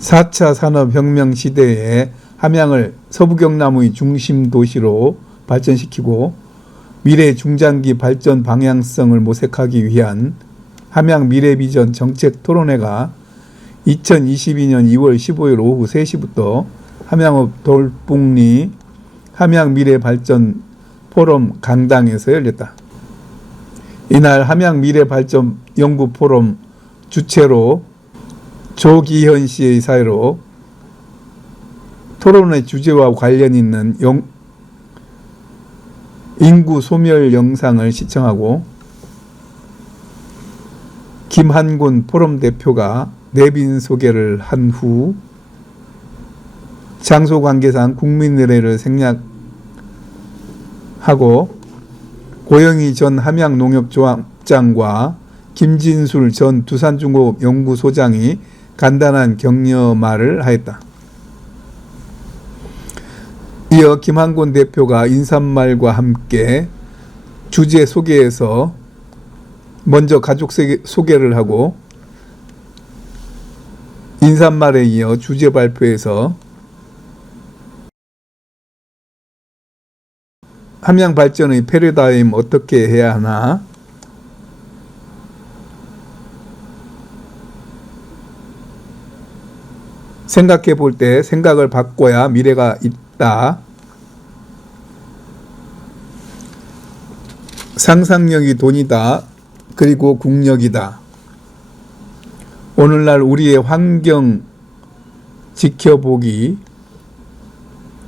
4차 산업혁명 시대에 함양을 서부경남의 중심 도시로 발전시키고 미래 중장기 발전 방향성을 모색하기 위한 함양 미래비전 정책 토론회가 2022년 2월 15일 오후 3시부터 함양읍 돌북리 함양미래발전 포럼 강당에서 열렸다. 이날 함양미래발전 연구포럼 주최로 조기현 씨의 사회로 토론의 주제와 관련 있는 인구 소멸 영상을 시청하고 김한군 포럼 대표가 내빈 소개를 한 후 장소 관계상 국민 의례를 생략하고 고영희 전 함양농협조합장과 김진술 전 두산중공업 연구소장이 간단한 격려 말을 하였다. 이어 김한곤 대표가 인사말과 함께 주제 소개에서 먼저 가족 소개를 하고 인사말에 이어 주제 발표에서 함양 발전의 패러다임 어떻게 해야 하나, 생각해 볼 때 생각을 바꿔야 미래가 있다, 상상력이 돈이다, 그리고 국력이다, 오늘날 우리의 환경 지켜보기,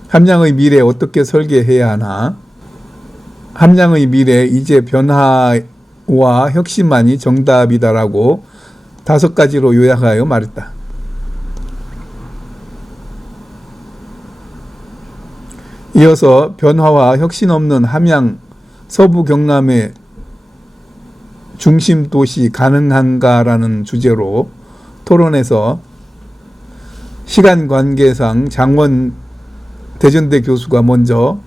함양의 미래 어떻게 설계해야 하나, 함양의 미래 이제 변화와 혁신만이 정답이다라고 5가지로 요약하여 말했다. 이어서 변화와 혁신 없는 함양 서부 경남의 중심 도시 가능한가라는 주제로 토론에서 시간 관계상 장원 대전대 교수가 먼저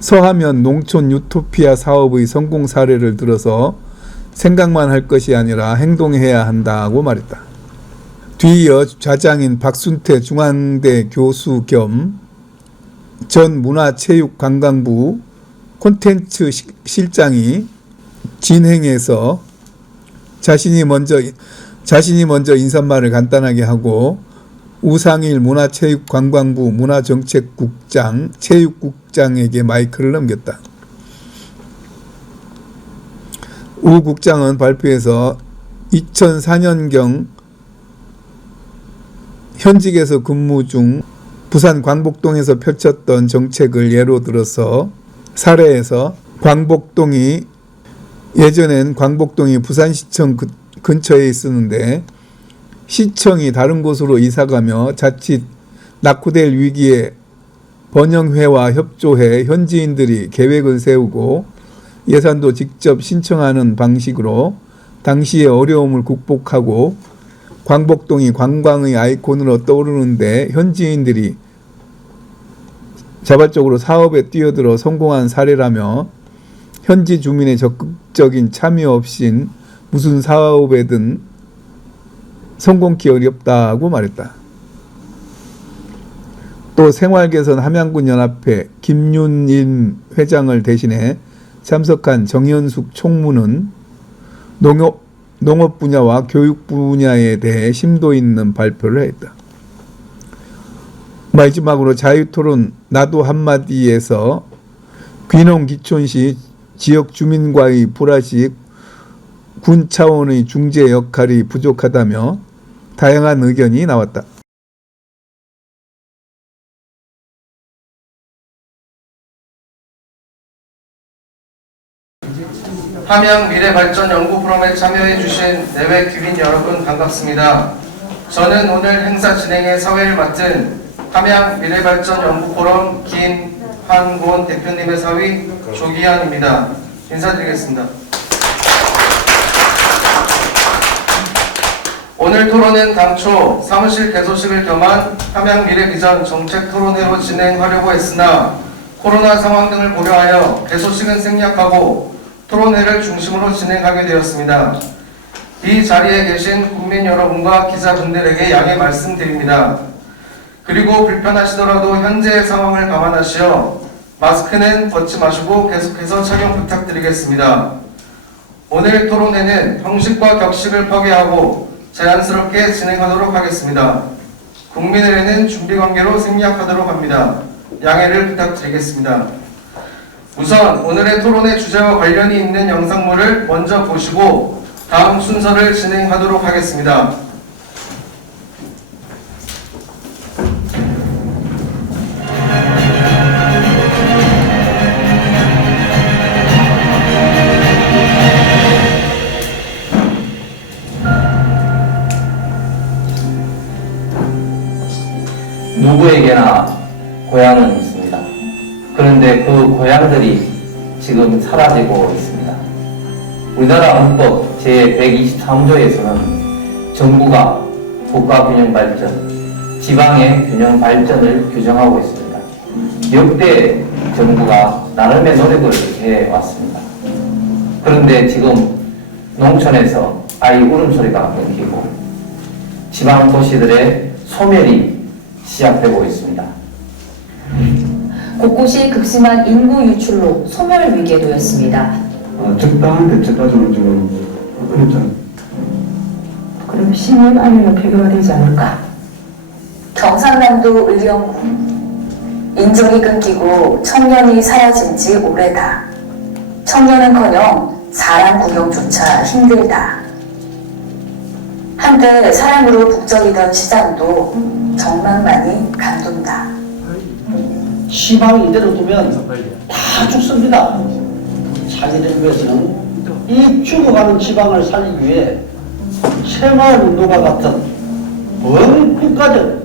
서하면 농촌 유토피아 사업의 성공 사례를 들어서 생각만 할 것이 아니라 행동해야 한다고 말했다. 뒤이어 좌장인 박순태 중앙대 교수 겸 전 문화체육관광부 콘텐츠 실장이 진행해서 자신이 먼저 인사말을 간단하게 하고 우상일 문화체육관광부 문화정책국장 체육국장에게 마이크를 넘겼다. 우 국장은 발표에서 2004년경 현직에서 근무 중 부산 광복동에서 펼쳤던 정책을 예로 들어서 사례에서 예전엔 광복동이 부산시청 근처에 있었는데 시청이 다른 곳으로 이사가며 자칫 낙후될 위기에 번영회와 협조해 현지인들이 계획을 세우고 예산도 직접 신청하는 방식으로 당시의 어려움을 극복하고 광복동이 관광의 아이콘으로 떠오르는데 현지인들이 자발적으로 사업에 뛰어들어 성공한 사례라며 현지 주민의 적극적인 참여 없인 무슨 사업에든 성공기 어렵다고 말했다. 또 생활개선 함양군 연합회 김윤임 회장을 대신해 참석한 정현숙 총무는 농업 분야와 교육 분야에 대해 심도 있는 발표를 했다. 마지막으로 자유토론 나도 한마디에서 귀농 기촌시 지역 주민과의 불화시 군 차원의 중재 역할이 부족하다며 다양한 의견이 나왔다. 함양 미래발전 연구 포럼에 참여해 주신 내외 귀빈 여러분 반갑습니다. 저는 오늘 행사 진행의 사회를 맡은 함양 미래발전 연구 포럼 김한곤 대표님의 사위 조기현입니다. 인사드리겠습니다. 오늘 토론은 당초 사무실 개소식을 겸한 함양 미래비전 정책 토론회로 진행하려고 했으나 코로나 상황 등을 고려하여 개소식은 생략하고 토론회를 중심으로 진행하게 되었습니다. 이 자리에 계신 국민 여러분과 기자분들에게 양해 말씀드립니다. 그리고 불편하시더라도 현재의 상황을 감안하시어 마스크는 벗지 마시고 계속해서 착용 부탁드리겠습니다. 오늘 토론회는 형식과 격식을 파괴하고 자연스럽게 진행하도록 하겠습니다. 국민의회는 준비관계로 생략하도록 합니다. 양해를 부탁드리겠습니다. 우선 오늘의 토론회 주제와 관련이 있는 영상물을 먼저 보시고 다음 순서를 진행하도록 하겠습니다. 누구에게나 고향은 있습니다. 그런데 그 고향들이 지금 사라지고 있습니다. 우리나라 헌법 제123조에서는 정부가 국가균형 발전, 지방의 균형 발전을 규정하고 있습니다. 역대 정부가 나름의 노력을 해왔습니다. 그런데 지금 농촌에서 아이 울음소리가 끊기고 지방 도시들의 소멸이 시작되고 있습니다. 곳곳이 극심한 인구 유출로 소멸 위기에 놓였습니다. 적당한 대책까지는 지금 어렵잖아요. 그럼 10년 안에는 폐교가 되지 않을까? 경상남도 의령군. 인적이 끊기고 청년이 사라진 지 오래다. 청년은커녕 사람 구경조차 힘들다. 한때 사람으로 북적이던 시장도 정막만이 감돈다. 시방 이대로 두면 다 죽습니다. 차기정부에서는 이 죽어가는 지방을 살리기 위해 새마을운동과 같은 먼 국가적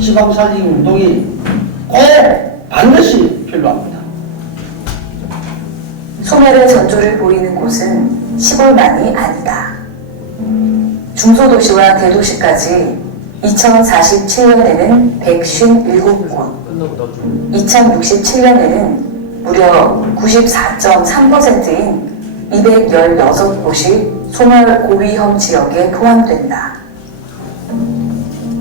지방 살리기 운동이 꼭 반드시 필요합니다. 소멸의 전조를 보이는 곳은 시골만이 아니다. 중소도시와 대도시까지 2047년에는 157곳, 2067년에는 무려 94.3%인 216곳이 소멸 고위험 지역에 포함된다.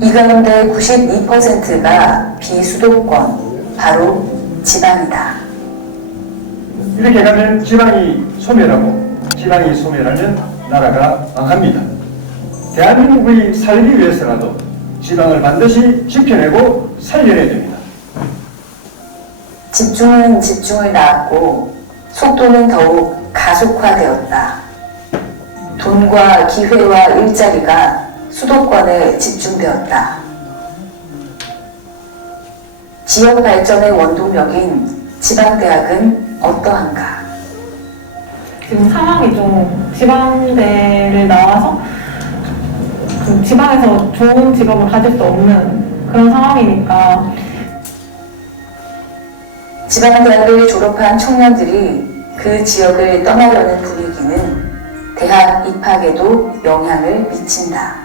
이 가운데 92%가 비수도권, 바로 지방이다. 이렇게 가면 지방이 소멸하고 지방이 소멸하면 나라가 망합니다. 대한민국의 살기 위해서라도 지방을 반드시 지켜내고 살려내야 됩니다. 집중은 집중을 낳았고 속도는 더욱 가속화되었다. 돈과 기회와 일자리가 수도권에 집중되었다. 지역 발전의 원동력인 지방대학은 어떠한가? 지금 상황이 좀 지방대를 나와서 그 지방에서 좋은 직업을 가질 수 없는 그런 상황이니까 지방대학을 졸업한 청년들이 그 지역을 떠나려는 분위기는 대학 입학에도 영향을 미친다.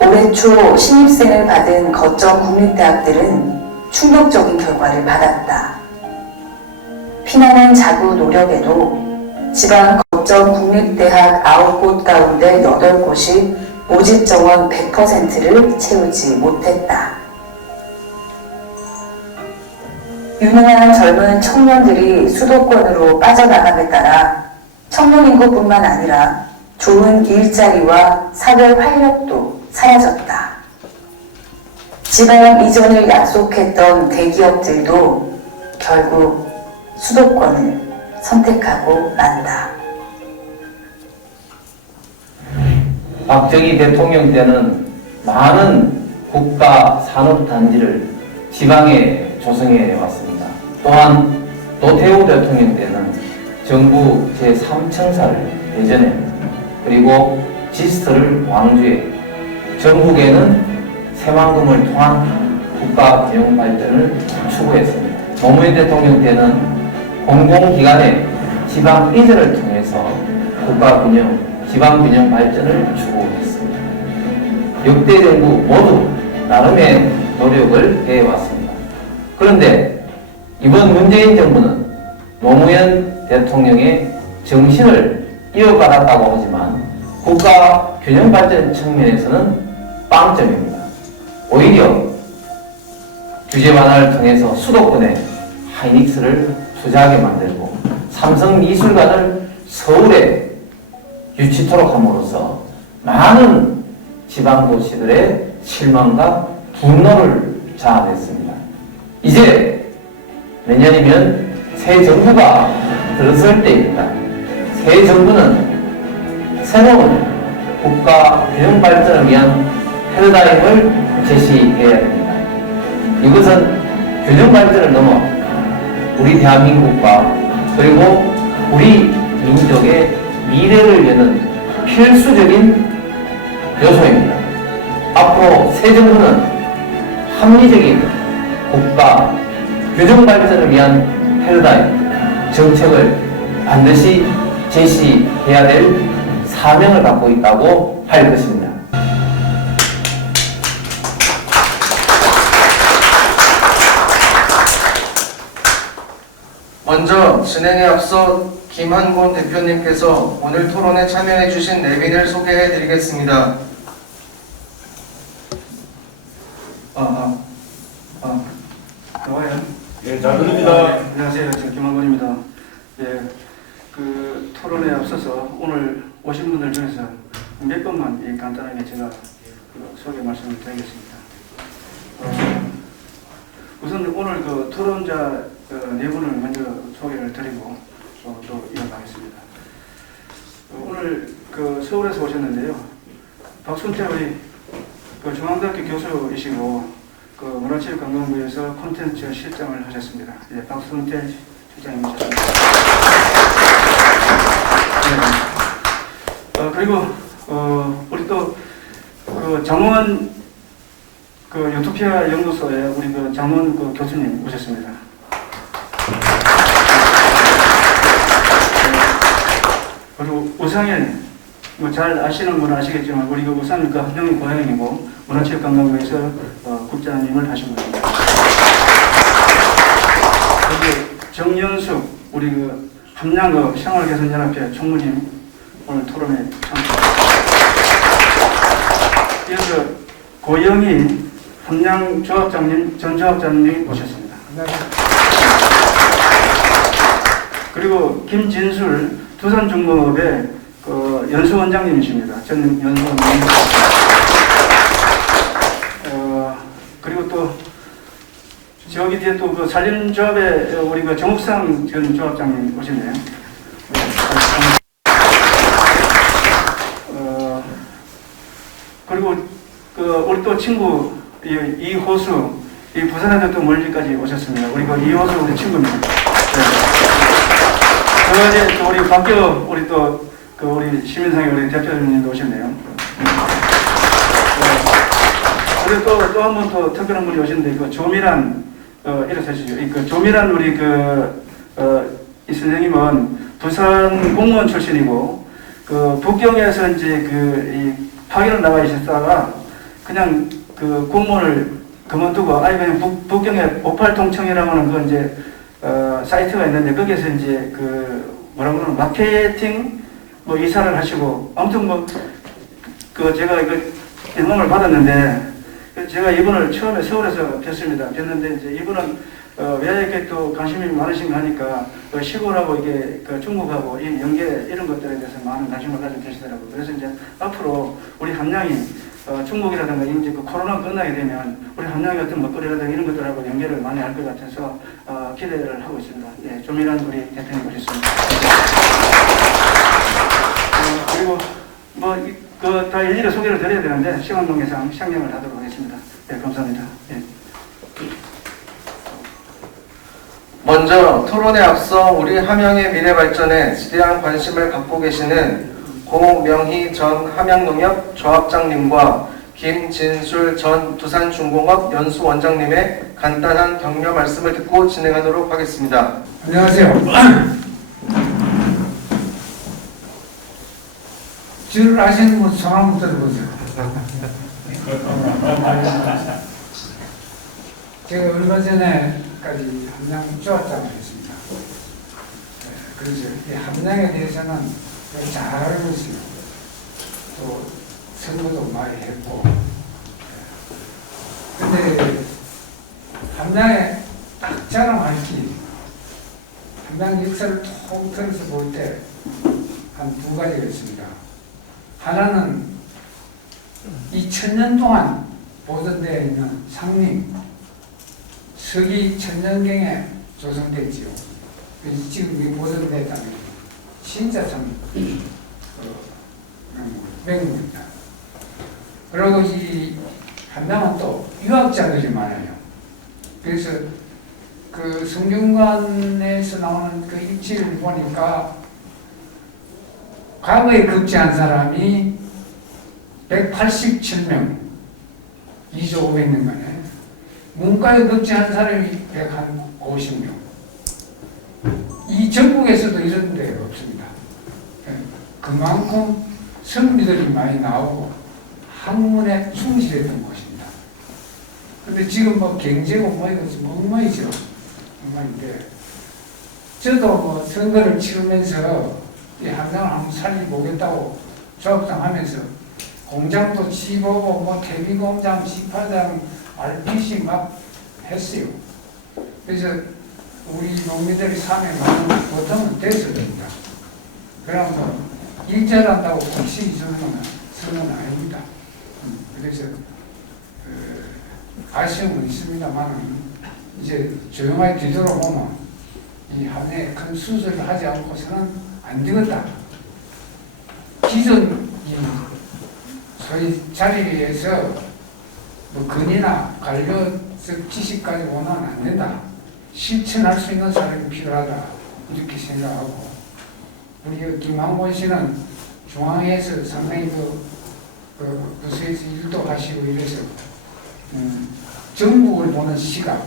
올해 초 신입생을 받은 거점 국립대학들은 충격적인 결과를 받았다. 피나는 자구 노력에도 지방 거점 국립대학 9곳 가운데 8곳이 모집 정원 100%를 채우지 못했다. 유능한 젊은 청년들이 수도권으로 빠져나감에 따라 청년 인구뿐만 아니라 좋은 일자리와 사회 활력도 사라졌다. 지방 이전을 약속했던 대기업들도 결국 수도권을 선택하고 만다. 박정희 대통령 때는 많은 국가 산업단지를 지방에 조성해 왔습니다. 또한 노태우 대통령 때는 정부 제3청사를 대전에, 그리고 지스터를 광주에, 전국에는 새만금을 통한 국가 균형 발전을 추구했습니다. 노무현 대통령 때는 공공기관의 지방 이전을 통해서 국가 균형, 지방 균형 발전을 추구했습니다. 역대 정부 모두 나름의 노력을 해왔습니다. 그런데 이번 문재인 정부는 노무현 대통령의 정신을 이어받았다고 하지만 국가 균형 발전 측면에서는 빵점입니다. 오히려 규제 완화를 통해서 수도권에 하이닉스를 투자하게 만들고 삼성미술관을 서울에 유치토록 함으로써 많은 지방도시들의 실망과 분노를 자아냈습니다. 이제 내년이면 새 정부가 들어설 때입니다. 새 정부는 새로운 국가 균형 발전을 위한 패러다임을 제시해야 됩니다. 이것은 균형 발전을 넘어 우리 대한민국과 그리고 우리 민족의 미래를 여는 필수적인 요소입니다. 앞으로 새 정부는 합리적인 국가 균형 발전을 위한 패러다임 정책을 반드시 제시해야 될 사명을 갖고 있다고 할 것입니다. 먼저 진행에 앞서 김한곤 대표님께서 오늘 토론에 참여해 주신 내빈을 소개해 드리겠습니다. 나와요? 예, 잘 들립니다. 안녕하세요. 저 김한곤입니다. 예, 그 토론에 앞서서 오늘 오신 분들 중에서 몇 번만 간단하게 제가 소개 말씀을 드리겠습니다. 우선 오늘 그 토론자 네 분을 먼저 소개를 드리고 또 이어가겠습니다. 오늘 그 서울에서 오셨는데요. 박순태 우리 그 중앙대학교 교수이시고 그 문화체육관광부에서 콘텐츠 실장을 하셨습니다. 예, 박순태 실장님이셨습니다. 네. 그리고 우리 또 그 장원 그 유토피아 연구소에 우리 그 장원 그 교수님 오셨습니다. 그리고 우상현 뭐 잘 아시는 분은 아시겠지만 우리 그 우상현 그 함양이 고향이고 문화체육관광부에서 국장님을 하신 분입니다. 그리고 정연숙 우리 그 함양 그 생활개선연합회 총무님 오늘 토론에 참석합니다. 이어서 고영희 함양 조합장님 전 조합장님 오셨습니다. 그리고 김진술 두산중공업의 그 연수원장님이십니다. 전 연수원장님. 그리고 또 저기 뒤에 또 그 산림조합의 우리 그 정욱상 전 조합장님 오셨네요. 그리고 그 우리 또 친구 이호수 이 부산에도 또 멀리까지 오셨습니다. 우리 그 이호수 우리 친구입니다. 네. 그 또 우리 박교 우리 또 그 우리 시민상의 우리 대표님도 오셨네요. 그리고 또 한 분 또 특별한 분이 오셨는데 그 조미란 일어서시죠. 그 조미란 우리 이 선생님은 부산 공무원 출신이고 그 북경에서 이제 이 파견을 나가 있었다가 그냥 그 공무원을 그만두고 아니 그냥 북경에 오팔통청이라고 하는 그 이제 사이트가 있는데 거기에서 이제 그 뭐라고 그러나 마케팅 뭐 이사를 하시고 아무튼 뭐 그 제가 이거 영감을 받았는데 제가 이분을 처음에 서울에서 뵀습니다. 뵀는데 이제 이분은 왜 이렇게 또 관심이 많으신가 하니까 시골하고 이게 그 중국하고 이 연계 이런 것들에 대해서 많은 관심을 가지고 계시더라고요. 그래서 이제 앞으로 우리 함양이 중국이라든가 이제 그 코로나 끝나게 되면 우리 함양의 어떤 먹거리라든가 이런 것들하고 연계를 많이 할 것 같아서 기대를 하고 있습니다. 예, 조미란 우리 대표님 오셨습니다. 그리고 뭐 그 다 일일이 소개를 드려야 되는데 시간 관계상 상영을 하도록 하겠습니다. 네, 감사합니다. 예. 먼저 토론에 앞서 우리 함양의 미래 발전에 지대한 관심을 갖고 계시는 고명희 전 함양농협 조합장님과 김진술 전 두산중공업 연수원장님의 간단한 격려 말씀을 듣고 진행하도록 하겠습니다. 안녕하세요. 지를 아시는 분 손 한번 들어보세요. 제가 얼마 전에까지 함양 조합장을 했습니다. 그래서 이 함양에 대해서는 잘 알고 있습니다. 또 선거도 많이 했고. 근데 함양에 딱 자랑할 게 함양 역사를 통틀어서 볼 때 한 두 가지가 있습니다. 하나는 2000년 동안 보존되어 있는 상림, 서기 천년경에 조성됐지요. 그래서 지금 이 보존됐다는 게 진짜 참 맹입니다. 그리고 이 함양은 또 유학자들이 많아요. 그래서 그 성균관에서 나오는 그 입지를 보니까 과거에 급제한 사람이 187명, 2조 500년간에 문과에 급제한 사람이 150명. 이 전국에서도 이런 데가 없습니다. 그만큼 선비들이 많이 나오고 학문에 충실했던 곳입니다. 근데 지금 뭐 경제고 뭐 이거 엉망이죠. 엉망인데 저도 뭐 선거를 치르면서 이 함양을 한번 살려보겠다고 조합장하면서 공장도 지보고 뭐 퇴비공장, 지파장, RPC 막 했어요. 그래서 우리 농민들이 사면 많은 보통은 대서입니다. 그래서 일 잘한다고 확실히 저는 아닙니다. 그래서 아쉬움은 있습니다만 이제 조용하게 뒤돌아보면 이 함에 큰 수술을 하지 않고서는 안 되겠다. 기존 이 소위 자리에서 뭐 근이나 관료적 지식까지 원하면 안 된다. 실천할 수 있는 사람이 필요하다. 이렇게 생각하고 우리 김항곤 씨는 중앙에서 상당히 부서에서 일도 하시고 이래서 전국을 보는 시각,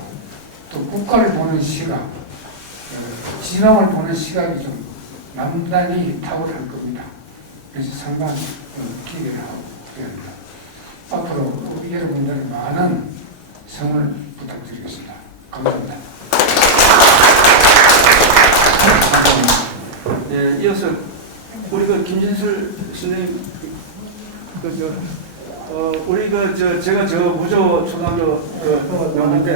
또 국가를 보는 시각, 지방을 보는 시각이 좀 남달리 탁월할 겁니다. 그래서 상당히 기대를 하고 그럽니다. 앞으로 우리 여러분들의 많은 성원을 부탁드리겠습니다. 감사합니다. 예, 이어서 우리 그 김진술 선생님 우리 제가 무조 초등학교 나왔는데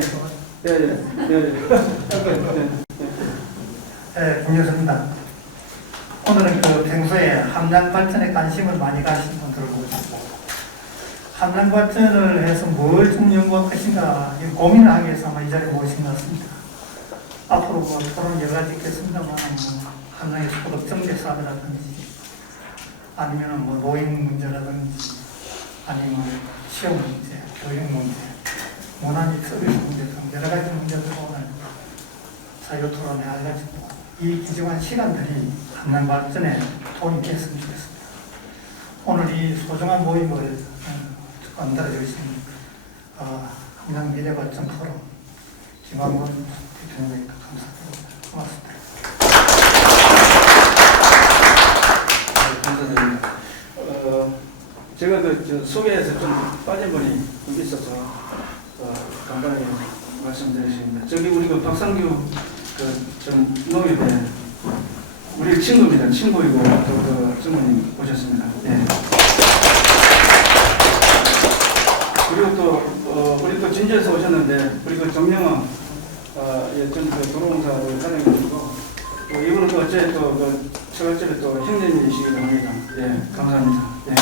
김효수입니다. 오늘은 그 평소에 함양 발전에 관심을 많이 가신 분들을 모시고 함양 발전을 해서 뭘 좀 연구할 것인가 고민을 하기 위해서 아마 이 자리에 모신 것 같습니다. 앞으로 뭐 토론 여러 가지 있겠습니다만 함양의 소득 정책 사업이라든지 아니면 뭐 노인 문제라든지 아니면 시험 문제, 교육 문제, 문화니 서비스 문제 등 여러 가지 문제들 오늘 사유 토론해가지고 이 기중한 시간들이 함양 발전에 도움이 됐으면 좋겠습니다. 오늘 이 소중한 모임을 만들어주신 함양 미래발전 포럼 김항곤 대표님께 감사드립니다. 고맙습니다. 감사드립니다. 제가 소개에서 좀 빠진 분이 있어서 간단하게 말씀드리겠습니다. 저기 우리 박상규 전 농협에 우리 친구입니다. 친구이고 또 주모님 오셨습니다. 예. 그리고 또 우리 또 진주에서 오셨는데 우리 정명원 전 도로공사 사장님이시고 또 이분은 또 어째 또 처갓집에 또 형님이시기도 합니다. 예, 감사합니다. 예.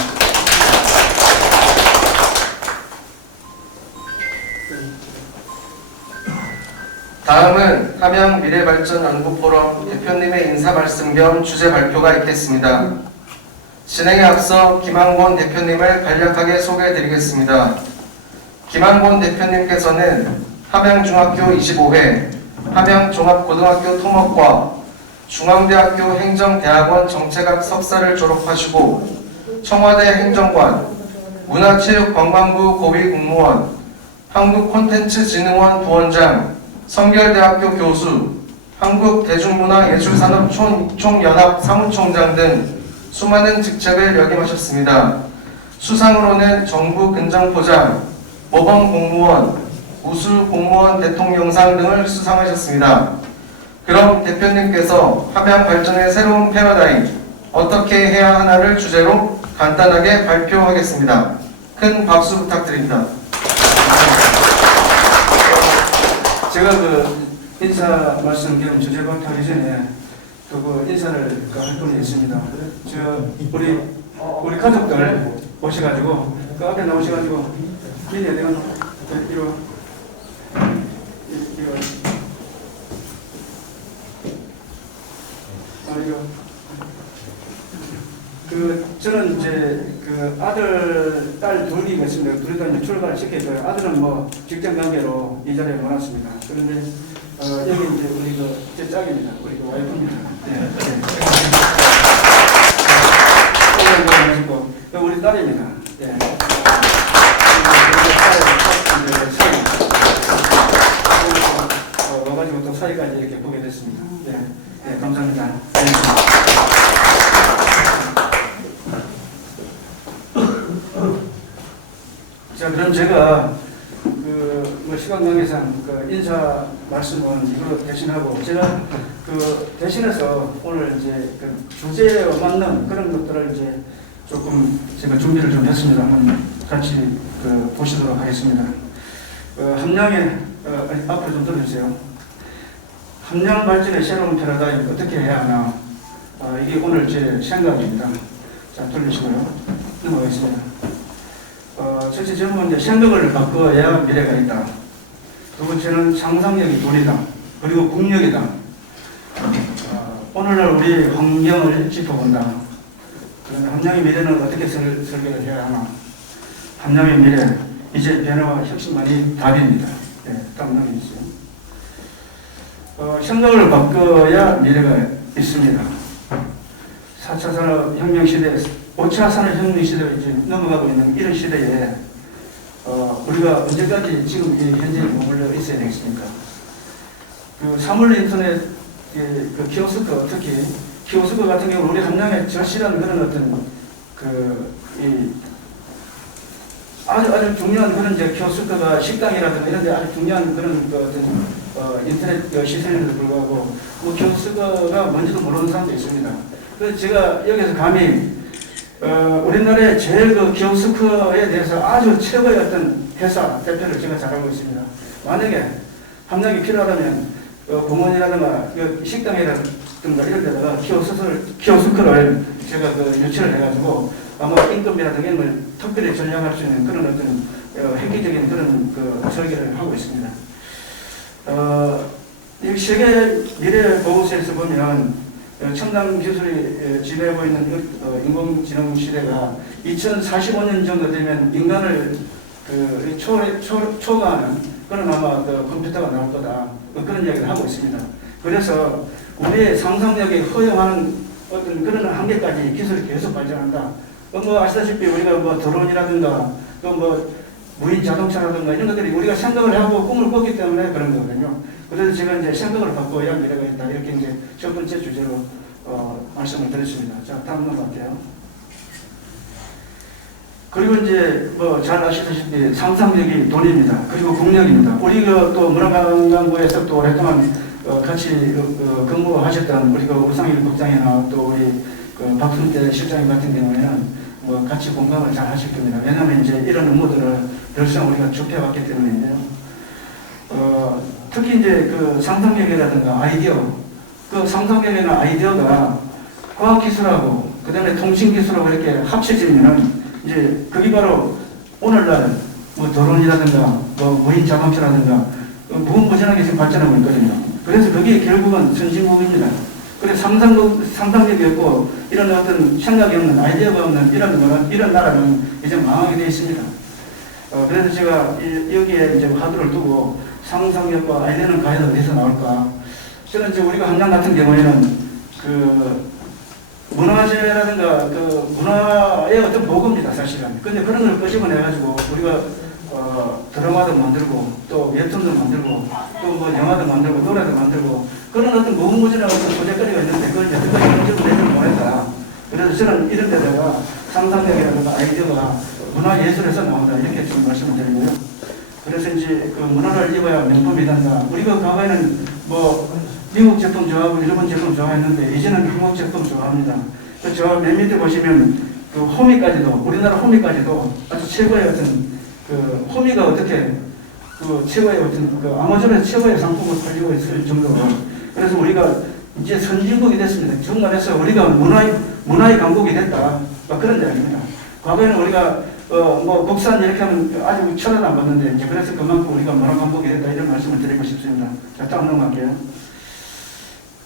다음은 함양 미래발전연구포럼 대표님의 인사 말씀 겸 주제 발표가 있겠습니다. 진행에 앞서 김항곤 대표님을 간략하게 소개해드리겠습니다. 김항곤 대표님께서는 함양중학교 25회, 함양종합고등학교 토목과, 중앙대학교 행정대학원 정책학 석사를 졸업하시고 청와대 행정관, 문화체육관광부 고위공무원, 한국콘텐츠진흥원 부원장, 성결대학교 교수, 한국대중문화예술산업 총연합 사무총장 등 수많은 직책을 역임하셨습니다. 수상으로는 정부 근정포장, 모범공무원, 우수공무원 대통령상 등을 수상하셨습니다. 그럼 대표님께서 함양 발전의 새로운 패러다임, 어떻게 해야 하나를 주제로 간단하게 발표하겠습니다. 큰 박수 부탁드립니다. 제가 그 인사 말씀 겸 주제 발표하기 전에 또 그 인사를 할 분이 있습니다. 우리 가족들 오셔가지고 그 앞에 나오셔가지고 민희야 내가 이리 와. 저는 이제 그 아들, 딸 둘이 있습니다. 둘이 다 이제 출가를 시켰고요. 아들은 뭐 직장 관계로 이 자리에 모았습니다. 그런데 여기 이제 우리 제 짝입니다. 우리 와이프입니다. 네. 우리 딸입니다. 네. 와가지고 또 사이까지 이렇게 보게 됐습니다. 네, 네 감사합니다. 네. 자, 그럼 제가 뭐 시간 관계상 인사 말씀은 이걸로 대신하고 제가 대신해서 오늘 이제 주제에 맞는 그런 것들을 이제 조금 제가 준비를 좀 했습니다. 한번 같이 보시도록 하겠습니다. 함량의 앞으로 좀 들어주세요. 함량 발전의 새로운 패러다임 어떻게 해야 하나? 이게 오늘 제 생각입니다. 자, 들으시고요. 넘어가겠습니다. 첫째 질문 이제 생각을 바꿔야 미래가 있다. 두 번째는 상상력이 돈이다. 그리고 국력이다. 오늘날 우리 환경을 짚어본다. 그러면 함량의 미래는 어떻게 설계를 해야 하나? 함량의 미래, 이제 변화와 혁신만이 답입니다. 네, 다음 넘겨주세요. 생각을 바꿔야 미래가 있습니다. 4차 산업혁명 시대, 5차 산업혁명 시대로 이제 넘어가고 있는 이런 시대에 우리가 언제까지 지금 현재에 머물러 있어야 되겠습니까? 사물 인터넷 키오스크, 특히 키오스크 같은 경우 우리 함량에 절실한 그런 어떤 아주 중요한 그런 이제 키오스크가 식당이라든가 이런 데 아주 중요한 그런 어떤 인터넷 시설에도 불구하고 뭐 키오스크가 뭔지도 모르는 사람도 있습니다. 그래서 제가 여기서 감히 우리나라의 제일 키오스크에 대해서 아주 최고의 어떤 회사 대표를 제가 잘 알고 있습니다. 만약에 함량이 필요하다면 공원이라든가 식당이라든가 이런 데다가 키오스크를 제가 유치를 해가지고 아마 임금이라든가 이런 걸 특별히 전략할 수 있는 그런 어떤 획기적인 그런 설계를 하고 있습니다. 이 세계 미래 보고서에서 보면 첨단 기술이 지배하고 있는 인공지능 시대가 2045년 정도 되면 인간을 초과하는 그런 아마 컴퓨터가 나올 거다. 그런 이야기를 하고 있습니다. 그래서 우리의 상상력이 허용하는 어떤 그런 한계까지 기술이 계속 발전한다. 뭐 아시다시피 우리가 뭐 드론이라든가 또 뭐 무인 자동차라든가 이런 것들이 우리가 생각을 하고 꿈을 꿨기 때문에 그런 거거든요. 그래서 제가 이제 생각을 바꿔야 미래가 있다. 이렇게 이제 첫 번째 주제로 말씀을 드렸습니다. 자, 다음 넘어갈게요. 그리고 이제 뭐 잘 아시다시피 상상력이 돈입니다. 그리고 국력입니다. 우리가 또 문화관광부에서 또 오랫동안 같이 근무하셨던 우리 우상일 국장이나 또 우리 박순태 실장님 같은 경우에는 뭐 같이 공감을 잘 하실 겁니다. 왜냐하면 이제 이런 업무들을 늘상 우리가 접해왔기 때문인데요. 특히 이제 상상력이라든가 아이디어, 상상력이나 아이디어가 과학기술하고 그 다음에 통신기술하고 이렇게 합쳐지면은 이제 그게 바로 오늘날 뭐 드론이라든가 뭐 무인 자동차라든가 무궁무진하게 지금 발전하고 있거든요. 그래서 그게 결국은 선진국입니다. 그래서 상상력이 없고 이런 어떤 생각이 없는 아이디어가 없는 이런 나라는 이제 망하게 되어 있습니다. 그래서 제가 여기에 이제 화두를 두고 상상력과 아이디어는 과연 어디서 나올까? 저는 이제 우리가 함량 같은 경우에는 문화재라든가 문화의 어떤 보고입니다, 사실은. 근데 그런 걸 끄집어내가지고 우리가 드라마도 만들고 또 웹툰도 만들고 또 뭐 영화도 만들고 노래도 만들고 그런 어떤 무궁무진한 어떤 소재거리가 있는데 그걸 이제 특별히 연주도 내지 못했다. 그래서 저는 이런 데다가 상상력이라든가 아이디어가 문화예술에서 나온다 이렇게 좀 말씀을 드리고요. 그래서 이제 문화를 입어야 명품이 된다. 우리가 과거에는 뭐 미국 제품 좋아하고 일본 제품 좋아했는데 이제는 한국 제품 좋아합니다. 저 맨 밑에 보시면 그 호미까지도, 우리나라 호미까지도 아주 최고의 어떤 그 호미가 어떻게 그 최고의 어떤 그 아마존에서 최고의 상품을 팔리고 있을 정도로, 그래서 우리가 이제 선진국이 됐습니다. 중간에서 우리가 문화의 강국이 됐다. 막 그런 이야기입니다. 과거에는 우리가 뭐 국산 이렇게 하면 아직 천원 안 받는데 이제 그래서 그만큼 우리가 문화 강국이 됐다 이런 말씀을 드리고 싶습니다. 자, 다음 넘어갈게요.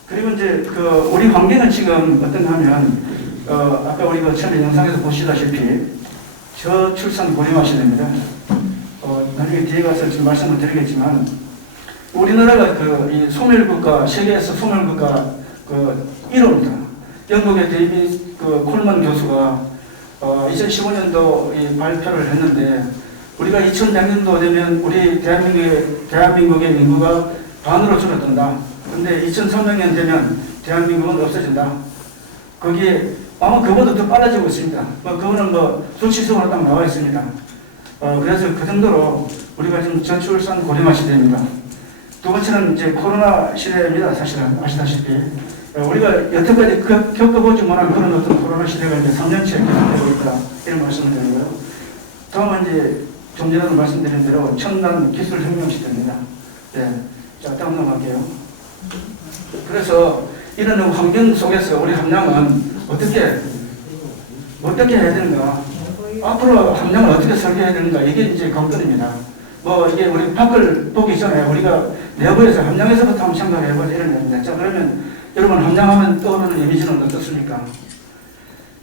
그리고 이제 그 우리 환경은 지금 어떤가 하면 아까 우리가 처음에 영상에서 보시다시피 저출산 고령화 시대입니다. 나중에 뒤에 가서 지금 말씀을 드리겠지만 우리나라가 이 소멸국가, 세계에서 소멸국가 1호입니다. 영국의 데이비드 콜먼 교수가 2015년도 이 발표를 했는데 우리가 2100년도 되면 우리 대한민국의 인구가 반으로 줄어든다. 근데 2300년 되면 대한민국은 없어진다. 거기에 아마 그보다 더 빨라지고 있습니다. 그거는 수치적으로 딱 나와 있습니다. 그래서 그 정도로 우리가 지금 저출산 고령화 시대입니다. 두 번째는 이제 코로나 시대입니다. 사실은 아시다시피 우리가 여태까지 겪어보지 못한 그런 어떤 코로나 시대가 이제 3년째 계속되고 있다 이런 말씀을 드리고요. 다음은 이제 좀 전에도 말씀드린 대로 첨단 기술 혁명 시대입니다. 네. 자, 다음 넘어갈게요. 그래서 이런 환경 속에서 우리 함량은 어떻게 해야 되는가, 앞으로 함량을 어떻게 설계해야 되는가, 이게 이제 관건입니다. 이게 우리 밖을 보기 전에 우리가 내부에서 함량에서부터 한번 생각을 해보자 이런 겁니다. 자, 그러면 여러분 함량하면 떠오르는 이미지는 어떻습니까?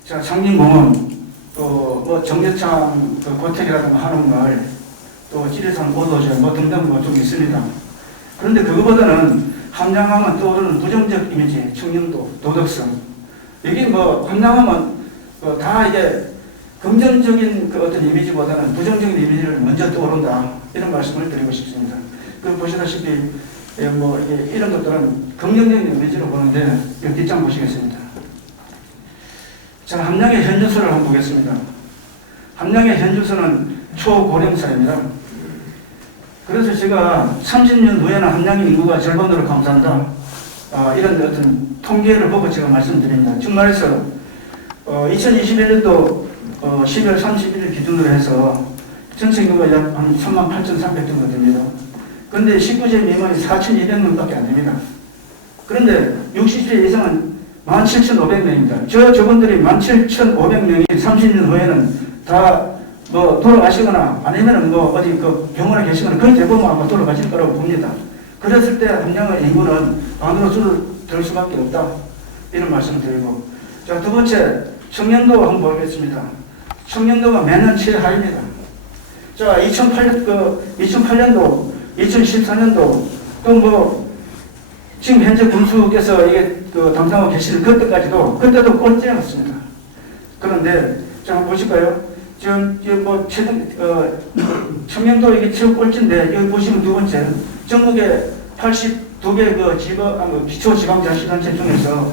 자, 창림공원, 또 정려창 고택이라든가 한옥마을, 또 지리산 오도제 등등 좀 있습니다. 그런데 그거보다는 함량하면 떠오르는 부정적 이미지, 청렴도, 도덕성. 여기 함량하면 다 이게 긍정적인 어떤 이미지보다는 부정적인 이미지를 먼저 떠오른다. 이런 말씀을 드리고 싶습니다. 보시다시피 이게 이런 것들은 긍정적인 이미지로 보는데 여기 뒷장 보시겠습니다. 자, 함량의 현주소를 한번 보겠습니다. 함량의 현주소는 초고령사입니다. 그래서 제가 30년 후에는 함량의 인구가 절반으로 감소한다. 이런 어떤 통계를 보고 제가 말씀드립니다. 즉 말해서 2021년도 12월 31일 기준으로 해서 전체 인구가 약 한 38,300 정도 됩니다. 그런데 19세 미만이 4,200명밖에 안 됩니다. 그런데 60세 이상은 17,500명입니다. 저분들이 17,500명이 30년 후에는 다 돌아가시거나 아니면은 어디 병원에 계시거나 거의 대부분 아마 돌아가실 거라고 봅니다. 그랬을 때 함량의 인구는 반으로 줄어들 수밖에 없다. 이런 말씀을 드리고. 자, 두 번째, 청년도 한번 보겠습니다. 청년도가 매년 최하입니다. 자, 2008년도, 2014년도, 또 지금 현재 군수께서 이게 담당하고 계시는 그때도 꼴찌였습니다. 그런데, 자, 한번 보실까요? 청년도 이게 최고 꼴찌인데, 여기 보시면 두 번째, 전국에 82개 기초지방자치단체 중에서,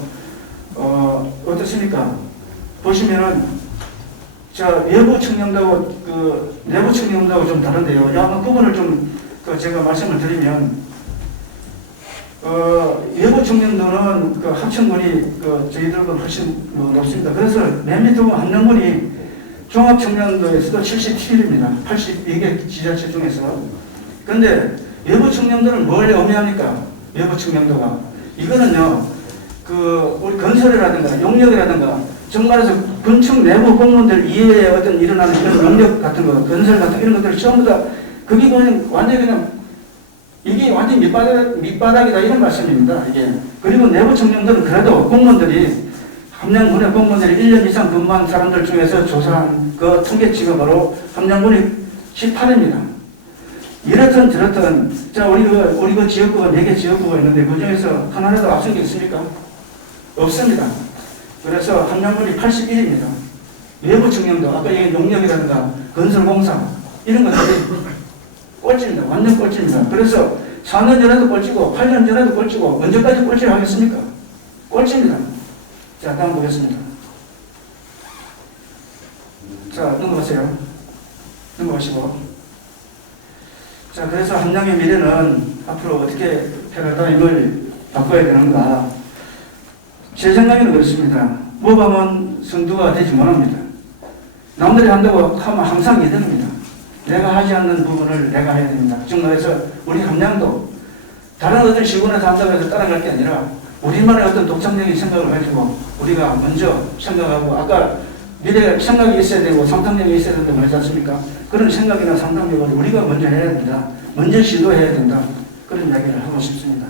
어떻습니까? 보시면은, 자, 외부 청년도하고 내부 청년도하고 좀 다른데요. 한번 구분을 좀 제가 말씀을 드리면, 외부 청년도는 합천군이 저희들보다 훨씬 높습니다. 그래서 맨 밑에 보면 함량군이 종합청년도에서도 77입니다. 82개 지자체 중에서. 그런데 외부 청년도는 뭘 의미합니까? 외부 청년도가. 이거는요, 우리 건설이라든가 용역이라든가 정말에서 군청 내부 공무원들 이외에 어떤 일어나는 이런 능력 같은 거, 건설 같은 이런 것들 전부 다 그게 완전히 이게 완전 밑바닥이다 이런 말씀입니다. 이게. 그리고 내부 청년들은 그래도 공무원들이 함량군의 공무원들이 1년 이상 근무한 사람들 중에서 조사한 그 통계 직업으로 함량군이 18입니다. 이렇든 저렇든, 자, 우리 그 지역구가 4개 지역구가 있는데 그 중에서 하나라도 앞선 게 있습니까? 없습니다. 그래서 함량군이 81입니다. 외부 청년도, 아까 얘기한 용역이라든가 건설공사, 이런 것들이 꼴찌입니다. 완전 꼴찌입니다. 그래서 4년 전에도 꼴찌고, 8년 전에도 꼴찌고, 언제까지 꼴찌를 하겠습니까? 꼴찌입니다. 자, 다음 보겠습니다. 자, 넘어가세요. 넘어가시고. 자, 그래서 함량의 미래는 앞으로 어떻게 패러다임을 바꿔야 되는가. 제 생각에는 그렇습니다. 모범은 선두가 되지 못합니다. 남들이 한다고 하면 항상 이득입니다. 내가 하지 않는 부분을 내가 해야 됩니다. 즉 말해서 우리 함량도 다른 어떤 시군에서 한다고 해서 따라갈 게 아니라 우리만의 어떤 독창적인 생각을 가지고 우리가 먼저 생각하고 아까 미래 생각이 있어야 되고 상상력이 있어야 된다고 하지 않습니까? 그런 생각이나 상상력을 우리가 먼저 해야 된다. 먼저 시도해야 된다. 그런 이야기를 하고 싶습니다.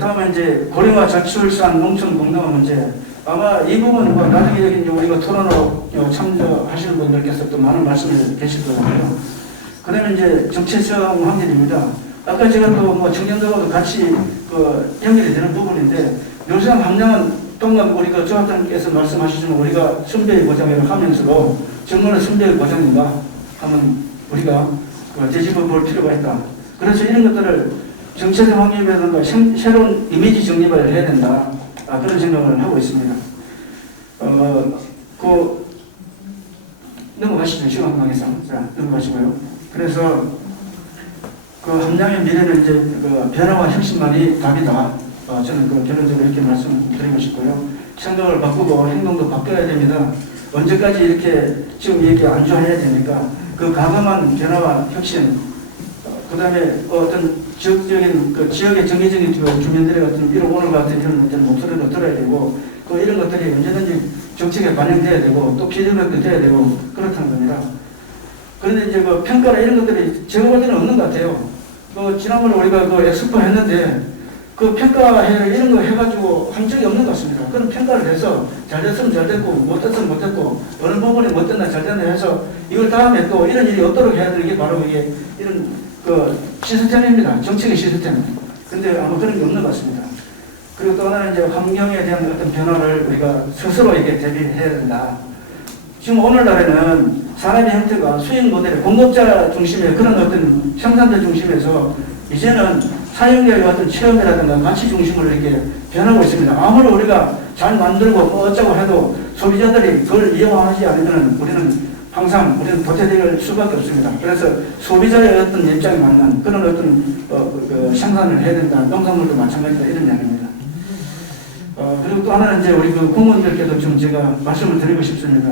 다음에 이제 고령화 저출산 농촌 공동화 문제. 아마 이 부분 나중에 여기 이제 우리가 토론으로 참여하시는 분들께서 또 많은 말씀을 계실 거고요. 그다음에 이제 정체성 확인입니다. 아까 제가 또 뭐 청년들하고도 같이 연결이 되는 부분인데 요즘 함량은 동갑 우리가 조합장님께서 말씀하시지만 우리가 선배의 보장을 하면서도 정말로 선배의 보장인가 하면 우리가 되짚어 볼 필요가 있다. 그래서 이런 것들을 정체성 확립이라든가 새로운 이미지 정립을 해야 된다. 그런 생각을 하고 있습니다. 넘어가시죠. 시간 관계상. 자, 넘어가시고요. 그래서 함량의 미래는 이제 변화와 혁신만이 답이다. 저는 결론적으로 이렇게 말씀드리고 싶고요. 생각을 바꾸고 행동도 바뀌어야 됩니다. 언제까지 이렇게 지금 이렇게 안주해야 되니까 그 과감한 변화와 혁신, 그 다음에 어떤 지역적인 지역의 정기적인 주민들의 같은 이런 오늘 같은 이런 목소리도 들어야 되고 이런 것들이 언제든지 정책에 반영돼야 되고 또 피드백도 돼야 되고 그렇다는 겁니다. 그런데 이제 평가나 이런 것들이 제가 볼 때는 없는 것 같아요. 지난번에 우리가 엑스포 했는데 평가회를 이런 거 해가지고 한 적이 없는 것 같습니다. 그런 평가를 해서 잘 됐으면 잘 됐고 못 됐으면 못 됐고 어느 부분이 못 됐나 잘 됐나 해서 이걸 다음에 또 이런 일이 없도록 해야 되는 게 바로 이게 이런 시스템입니다. 정책의 시스템. 근데 아마 그런 게 없는 것 같습니다. 그리고 또 하나는 이제 환경에 대한 어떤 변화를 우리가 스스로 이게 대비해야 된다. 지금 오늘날에는 산업의 형태가 수익 모델의 공급자 중심의 그런 어떤 생산자 중심에서 이제는 사용자의 어떤 체험이라든가 가치 중심으로 이렇게 변하고 있습니다. 아무리 우리가 잘 만들고 어쩌고 해도 소비자들이 그걸 이용하지 않으면 우리는 항상 우리는 도태될 수밖에 없습니다. 그래서 소비자의 어떤 입장에 맞는 그런 어떤 생산을 해야 된다. 농산물도 마찬가지다. 이런 이야기입니다. 그리고 또 하나는 이제 우리 공무원들께도 좀 제가 말씀을 드리고 싶습니다.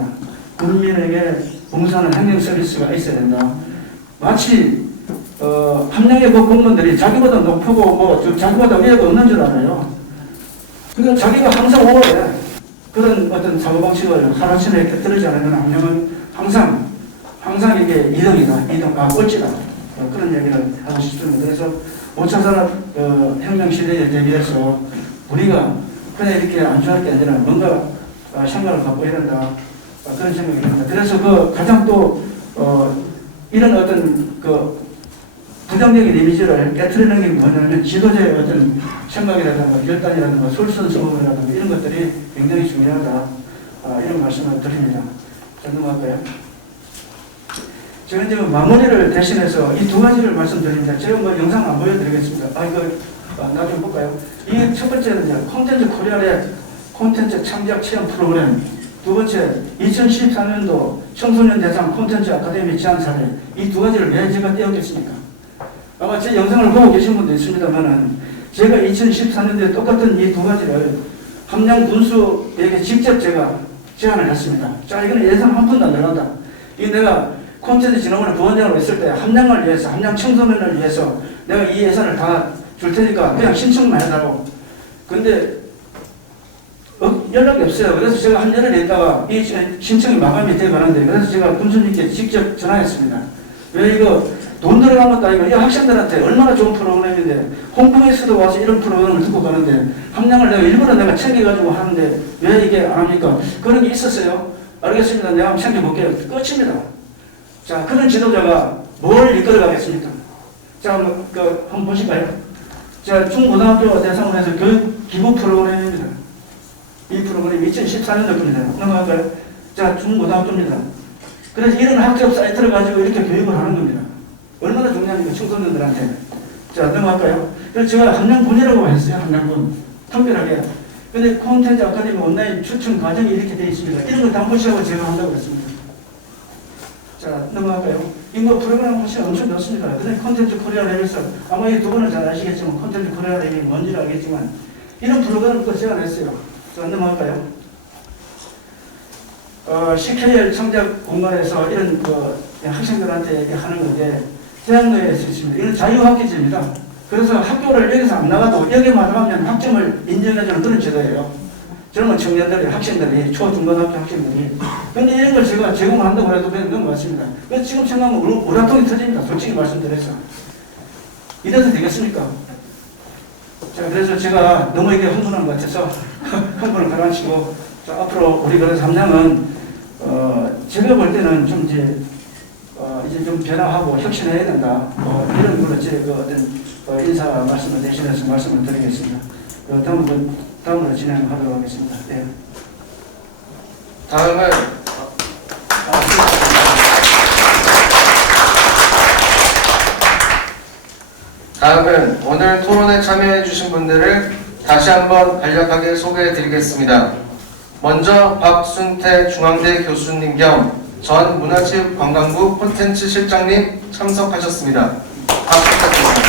국민에게 봉사하는 행정 서비스가 있어야 된다. 마치 함량의 공무원들이 자기보다 높고 자기보다 위에가 없는 줄 알아요. 그러니까 자기가 항상 오래 그런 어떤 사고방식을 하루아침에 이렇게 들지 않으면 함량은 항상 이게 2등이다, 꼴찌다. 그런 얘기를 하고 싶습니다. 그래서 5차 산업 혁명 시대에 대비해서 우리가 그냥 이렇게 안주할 게 아니라 뭔가 생각을 갖고 해야 된다. 그런 생각이 듭니다. 그래서 가장 또 이런 어떤 부정적인 이미지를 깨트리는 게 뭐냐면 지도자의 어떤 생각이라든가 결단이라든가 솔선수범이라든가 이런 것들이 굉장히 중요하다. 이런 말씀을 드립니다. 자, 넘어갈까요? 제가 이제 마무리를 대신해서 이 두 가지를 말씀드립니다. 제가 영상 안 보여드리겠습니다. 나중에 볼까요? 이 첫 번째는 이제 콘텐츠 코리아의 콘텐츠 창작 체험 프로그램. 두 번째, 2014년도 청소년 대상 콘텐츠 아카데미 제안 사례. 이 두 가지를 왜 제가 떼었겠습니까? 아마 제 영상을 보고 계신 분도 있습니다만은 제가 2014년도에 똑같은 이 두 가지를 함량 군수에게 직접 제가 제안을 했습니다. 자, 이거는 예산 한 푼도 안 들어간다. 이 내가 콘텐츠 지난번에 부원장으로 있을 때 함량을 위해서, 함량 청소년을 위해서 내가 이 예산을 다 줄 테니까 그냥 신청만 해달라고. 근데 연락이 없어요. 그래서 제가 한 열흘 있다가 이 신청이 마감이 되어가는데 그래서 제가 군수님께 직접 전화했습니다. 왜 이거 돈 들어간 것도 아니고 이 학생들한테 얼마나 좋은 프로그램인데 홍콩에서도 와서 이런 프로그램을 듣고 가는데 함량을 일부러 내가 챙겨가지고 하는데 왜 이게 안 합니까? 그런 게 있었어요. 알겠습니다. 내가 한번 챙겨볼게요. 끝입니다. 자, 그런 지도자가 뭘 이끌어가겠습니까? 자, 한번 보실까요? 자, 중고등학교 대상으로 해서 교육 기부 프로그램입니다. 이 프로그램이 2014년도 겁니다. 넘어갈까요? 자, 중고등학교입니다. 그래서 이런 학습 사이트를 가지고 이렇게 교육을 하는 겁니다. 얼마나 중요합니까? 청소년들한테. 자, 넘어갈까요? 그래서 제가 함량군이라고 했어요. 함량군. 특별하게. 근데 콘텐츠 아카데미 온라인 추천 과정이 이렇게 되어 있습니다. 이런 걸 다 보시라고 제가 한다고 했습니다. 자, 넘어갈까요? 이거 프로그램 보시면 엄청 좋습니다. 근데 콘텐츠 코리아를 해서 아마 이 두 분은 잘 아시겠지만 콘텐츠 코리아가 이게 뭔지를 알겠지만 이런 프로그램도 제가 냈어요. 자, 넘어갈까요? 시켜야 할 성적 공간에서 이런 그 학생들한테 하는 건데 대학로에 있습니다. 이건 자유학기제입니다. 그래서 학교를 여기서 안 나가도 여기만 나가면 학점을 인정해주는 그런 제도예요. 젊은 청년들이, 학생들이, 초중고등학교 학생들이. 근데 이런 걸 제가 제공한다고 해도 그냥 넘어갔습니다. 그래서 지금 생각하면 우라통이 터집니다. 솔직히 말씀드려서. 이래도 되겠습니까? 자, 그래서 제가 너무 이게 흥분한 것 같아서 흥분을 가라앉히고, 자, 앞으로 우리 그런 삼양은, 제가 볼 때는 좀 이제 좀 변화하고 혁신해야 된다. 이런 걸로 제 어떤 인사 말씀을 대신해서 말씀을 드리겠습니다. 다음으로 진행하도록 하겠습니다. 네. 다음은 오늘 토론에 참여해주신 분들을 다시 한번 간략하게 소개해드리겠습니다. 먼저 박순태 중앙대 교수님 겸 전 문화체육관광부 콘텐츠 실장님 참석하셨습니다. 박수 부탁드립니다.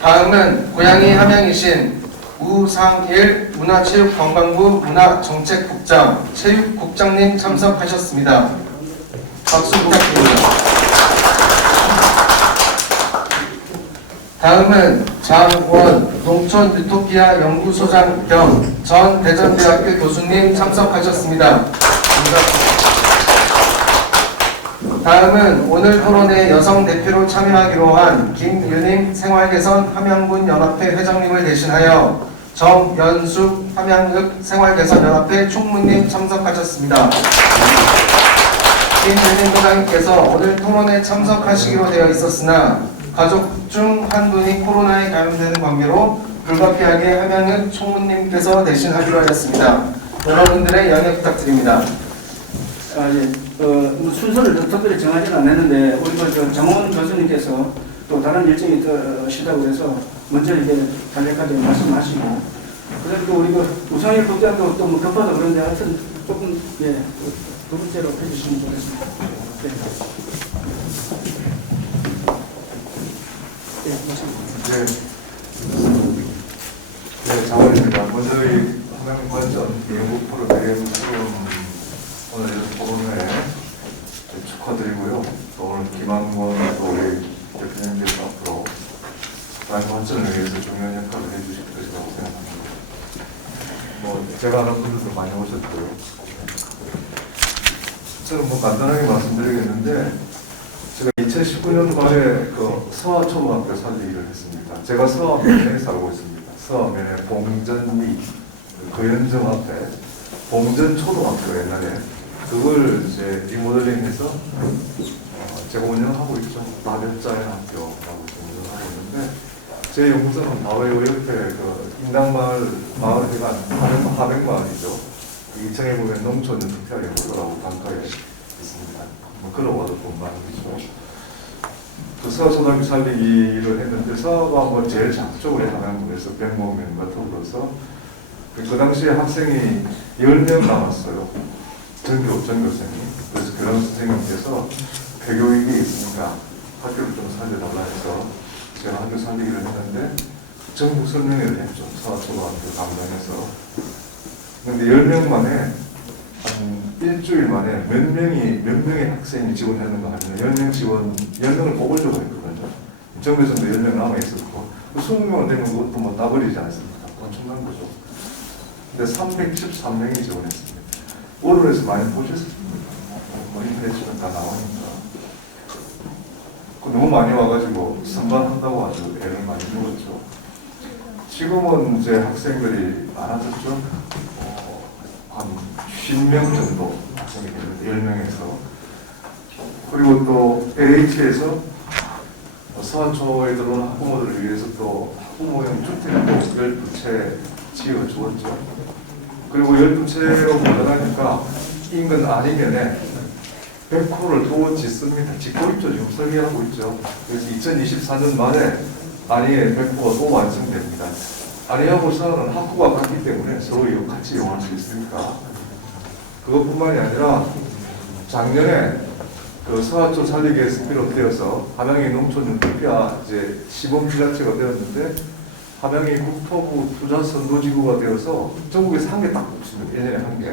다음은 고향이 함양이신 우상일 문화체육관광부 문화정책국장, 체육국장님 참석하셨습니다. 박수 부탁드립니다. 다음은 장원 농촌 유토피아 연구소장 겸 전 대전대학교 교수님 참석하셨습니다. 다음은 오늘 토론에 여성 대표로 참여하기로 한 김유림 생활개선 함양군 연합회 회장님을 대신하여 정연숙 함양읍 생활개선연합회 총무님 참석하셨습니다. 김유림 회장님께서 오늘 토론에 참석하시기로 되어 있었으나 가족 중 한 분이 코로나에 감염되는 관계로 불가피하게 함양읍 총무님께서 대신하기로 하였습니다. 여러분들의 양해 부탁드립니다. 순서를 특별히 정하지는 않았는데 우리 그 정원 교수님께서 또 다른 일정이 더 쉬다고 해서 먼저 이제 간략하게 말씀하시고, 그다음에 또 우리 그 우상일 국장도 또 뭐 급하다 그런데 하여튼 조금 두 번째로 해주시면 좋겠습니다. 네. 네, 장원입니다. 먼저 이 함양관전 연구 프로 대회에서 오늘 토론회 축하드리고요. 또 오늘 김한권 또 우리 대표님께서 앞으로 함양관전을 위해서 중요한 역할을 해주실 것이라고 생각합니다. 제가 아는 분들도 많이 오셨고요. 저는 간단하게 말씀드리겠는데, 제가 2019년 말에 그 서하초등학교 살리기를 했습니다. 제가 서하면에 살고 있습니다. 서하면에 봉전리, 거연정 앞에 봉전초등학교 옛날에 그걸 이제 리모델링해서 제가 운영하고 있죠. 나별자의 학교라고 운영하고 있는데, 제 연구소는 바로 요 옆에 그 인당마을회관 하백마을이죠. 2층에 보면 농촌 특별 연구소라고 강가에 있습니다. 걸어와도 본방이죠. 그 서초등학교 살리기를 했는데, 서가 제일 작적으로 함양군에서 100명과 더불어서 그 당시에 학생이 10명 남았어요. 전교생이. 그래서 교장 선생님께서 폐교육이 있으니까 학교를 좀 살려달라 해서 제가 학교 살리기를 했는데, 전국 설명회를 했죠. 서초등학교 담당해서. 근데 10명 만에 한 일주일 만에 몇 명의 학생이 지원했는가 하면 10명을 뽑으려고 했거든요. 정부에서도 10명 남아있었고, 20명은 되면 그것도 따버리지 않습니까? 엄청난 거죠. 근데 313명이 지원했습니다. 언론에서 많이 보셨습니다. 인터넷에는 다 나오니까. 너무 많이 와가지고 선발한다고 아주 애를 많이 먹었죠. 지금은 이제 학생들이 많아졌죠. 한 50명 정도 학생이 되는데 10명에서. 그리고 또 LH에서 서초에 들어오는 학부모들을 위해서 또 학부모용 주택도 12채 지어주었죠. 그리고 12채로 올라가니까 인근 아니면에 100%를 또 짓습니다. 짓고 있죠. 지금 설계하고 있죠. 그래서 2024년 말에 안이에 100%가 또 완성됩니다. 안이하고 서는 학구가 같기 때문에 서로 같이 이용할 수 있으니까. 그것뿐만이 아니라 작년에 그 서하초 살리기에서 비롯되어서 함양이 농촌 유토피아 이제 시범지자체가 되었는데, 함양이 국토부 투자 선도지구가 되어서 전국에서 한 개 딱 없습니다. 1년에 한 개.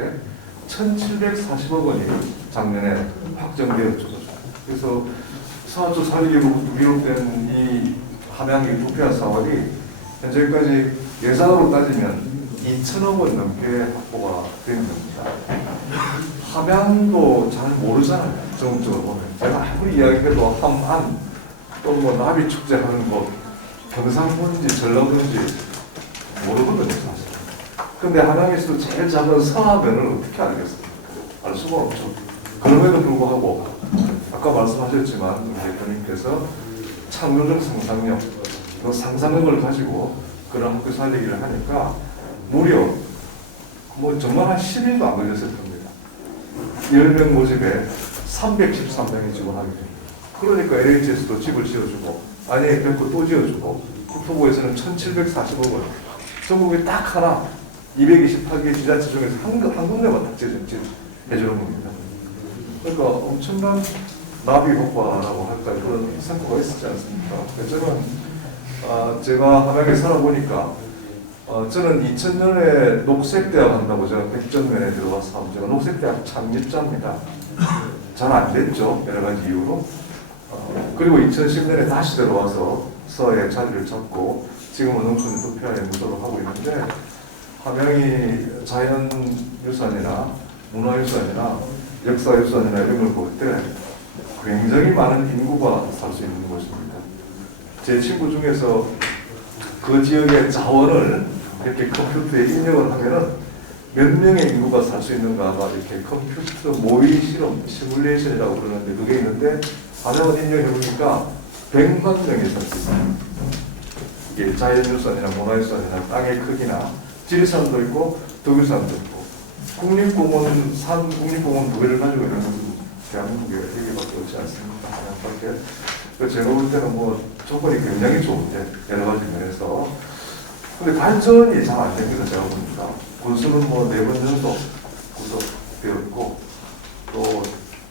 1740억 원이 작년에 확정되었죠. 그래서 사업주 살리기로 위로된 이 함양의 부패화 사업이 현재까지 예산으로 따지면 2천억 원 넘게 확보가 된 겁니다. 함양도 잘 모르잖아요. 전국적으로 보면. 제가 아무리 이야기해도 함안 또 뭐 나비축제하는 곳 경상도인지 전라도인지 모르거든요, 사실. 근데 함양에서도 제일 작은 서하면을 어떻게 알겠습니까? 알 수가 없죠. 그럼에도 불구하고 아까 말씀하셨지만 대표님께서 창조적 상상력, 그 상상력을 가지고 그런 학교 살리기를 하니까 무려 뭐 정말 한 10일도 안 걸렸을 겁니다. 10명 모집에 313명이 지원하게 됩니다. 그러니까 LH에서도 집을 지어주고 안에 뵙고 또 지어주고 국토부에서는 1740억 원 전국에 딱 하나 228개 지자체 중에서 한 군데만 딱 해주는 겁니다. 그러니까 엄청난 나비 효과라고 할까요? 그런 성과가 있었지 않습니까? 저는 제가 함양에 살아보니까 저는 2000년에 녹색대학 한다고 제가 백전면에 들어가서 제가 녹색대학 창립자입니다. 잘 안 됐죠. 여러 가지 이유로. 그리고 2010년에 다시 들어와서 서에 자리를 잡고 지금은 농촌 부패화의 무도를 하고 있는데 함양이 자연유산이나 문화유산이나 역사유산이나 이런 걸 볼 때 굉장히 많은 인구가 살 수 있는 곳입니다. 제 친구 중에서 그 지역의 자원을 이렇게 컴퓨터에 입력을 하면은 몇 명의 인구가 살 수 있는가가 이렇게 컴퓨터 모의 실험, 시뮬레이션이라고 그러는데 그게 있는데 하나만 입력해보니까 100만 명이 살 수 있어요. 이게 자연유산이나 문화유산이나 땅의 크기나 지리산도 있고 덕유산도 있고 국립공원, 국립공원 2개를 가지고 있는 것은 대한민국에 여기밖에 없지 않습니까? 하나밖에. 제가 볼 때는 뭐 조건이 굉장히 좋은데 여러 가지 면에서 근데 발전이 잘 안 됩니다. 제가 보니까 군수는 뭐 4번 연속 구속되었고 또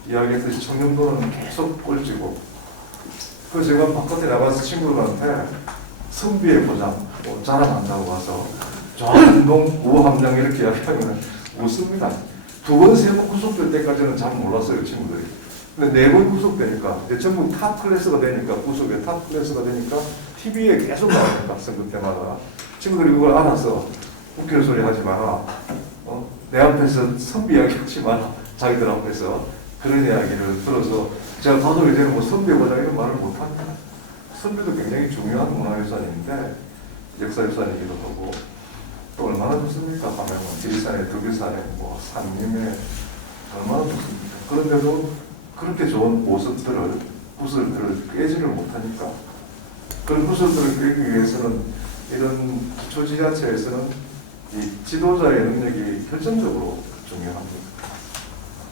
이야기했듯이 청렴도는 계속 꼴찌고 그래서 제가 바깥에 나가서 친구들한테 선비의 보장 뭐 자랑한다고 와서 좌한동 우함장 이렇게 이야기하면 웃습니다. 2번, 3번 구속될 때까지는 잘 몰랐어요, 친구들이. 근데 4번 구속되니까, 이제 전국 탑 클래스가 되니까, 구속의 탑 클래스가 되니까, TV에 계속 나오니까, 선거 때마다. 친구들이 그걸 알아서, 웃기는 소리 하지 마라. 내 앞에서 선비 이야기 하지 마라. 자기들 앞에서. 그런 이야기를 들어서, 제가 가도 이제는 뭐 선비의 보장 이런 말을 못합니다. 선비도 굉장히 중요한 문화유산인데, 역사유산이기도 하고, 또 얼마나 좋습니까? 하면 지리산에, 덕유산에, 뭐 산림에 얼마나 좋습니까? 그런데도 그렇게 좋은 모습들을, 구슬들을 깨지를 못하니까 그런 구슬들을 깨기 위해서는 이런 기초지자체에서는 이 지도자의 능력이 결정적으로 중요합니다.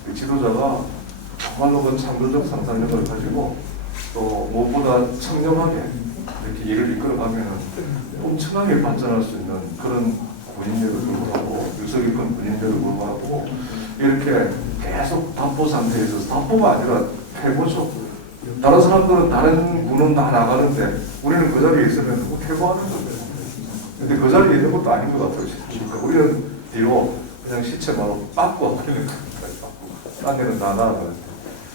그 지도자가 정말로 그 창조적 상상력을 가지고 또 무엇보다 청렴하게 이렇게 일을 이끌어가면 엄청나게 발전할 수 있는 그런 군인들을 불구하고 유서 깊은 군인들을 불구하고 이렇게 계속 답보 상태에 있어서 답보가 아니라 퇴보죠. 다른 사람들은 다른 군은 다 나가는데 우리는 그 자리에 있으면 퇴보하는 거예요. 근데 그 자리에 있는 것도 아닌 것 같아요. 그러니까 우리는 뒤로 그냥 시체만 빠꾸 하는 겁니다. 딴 데는 다 나가는데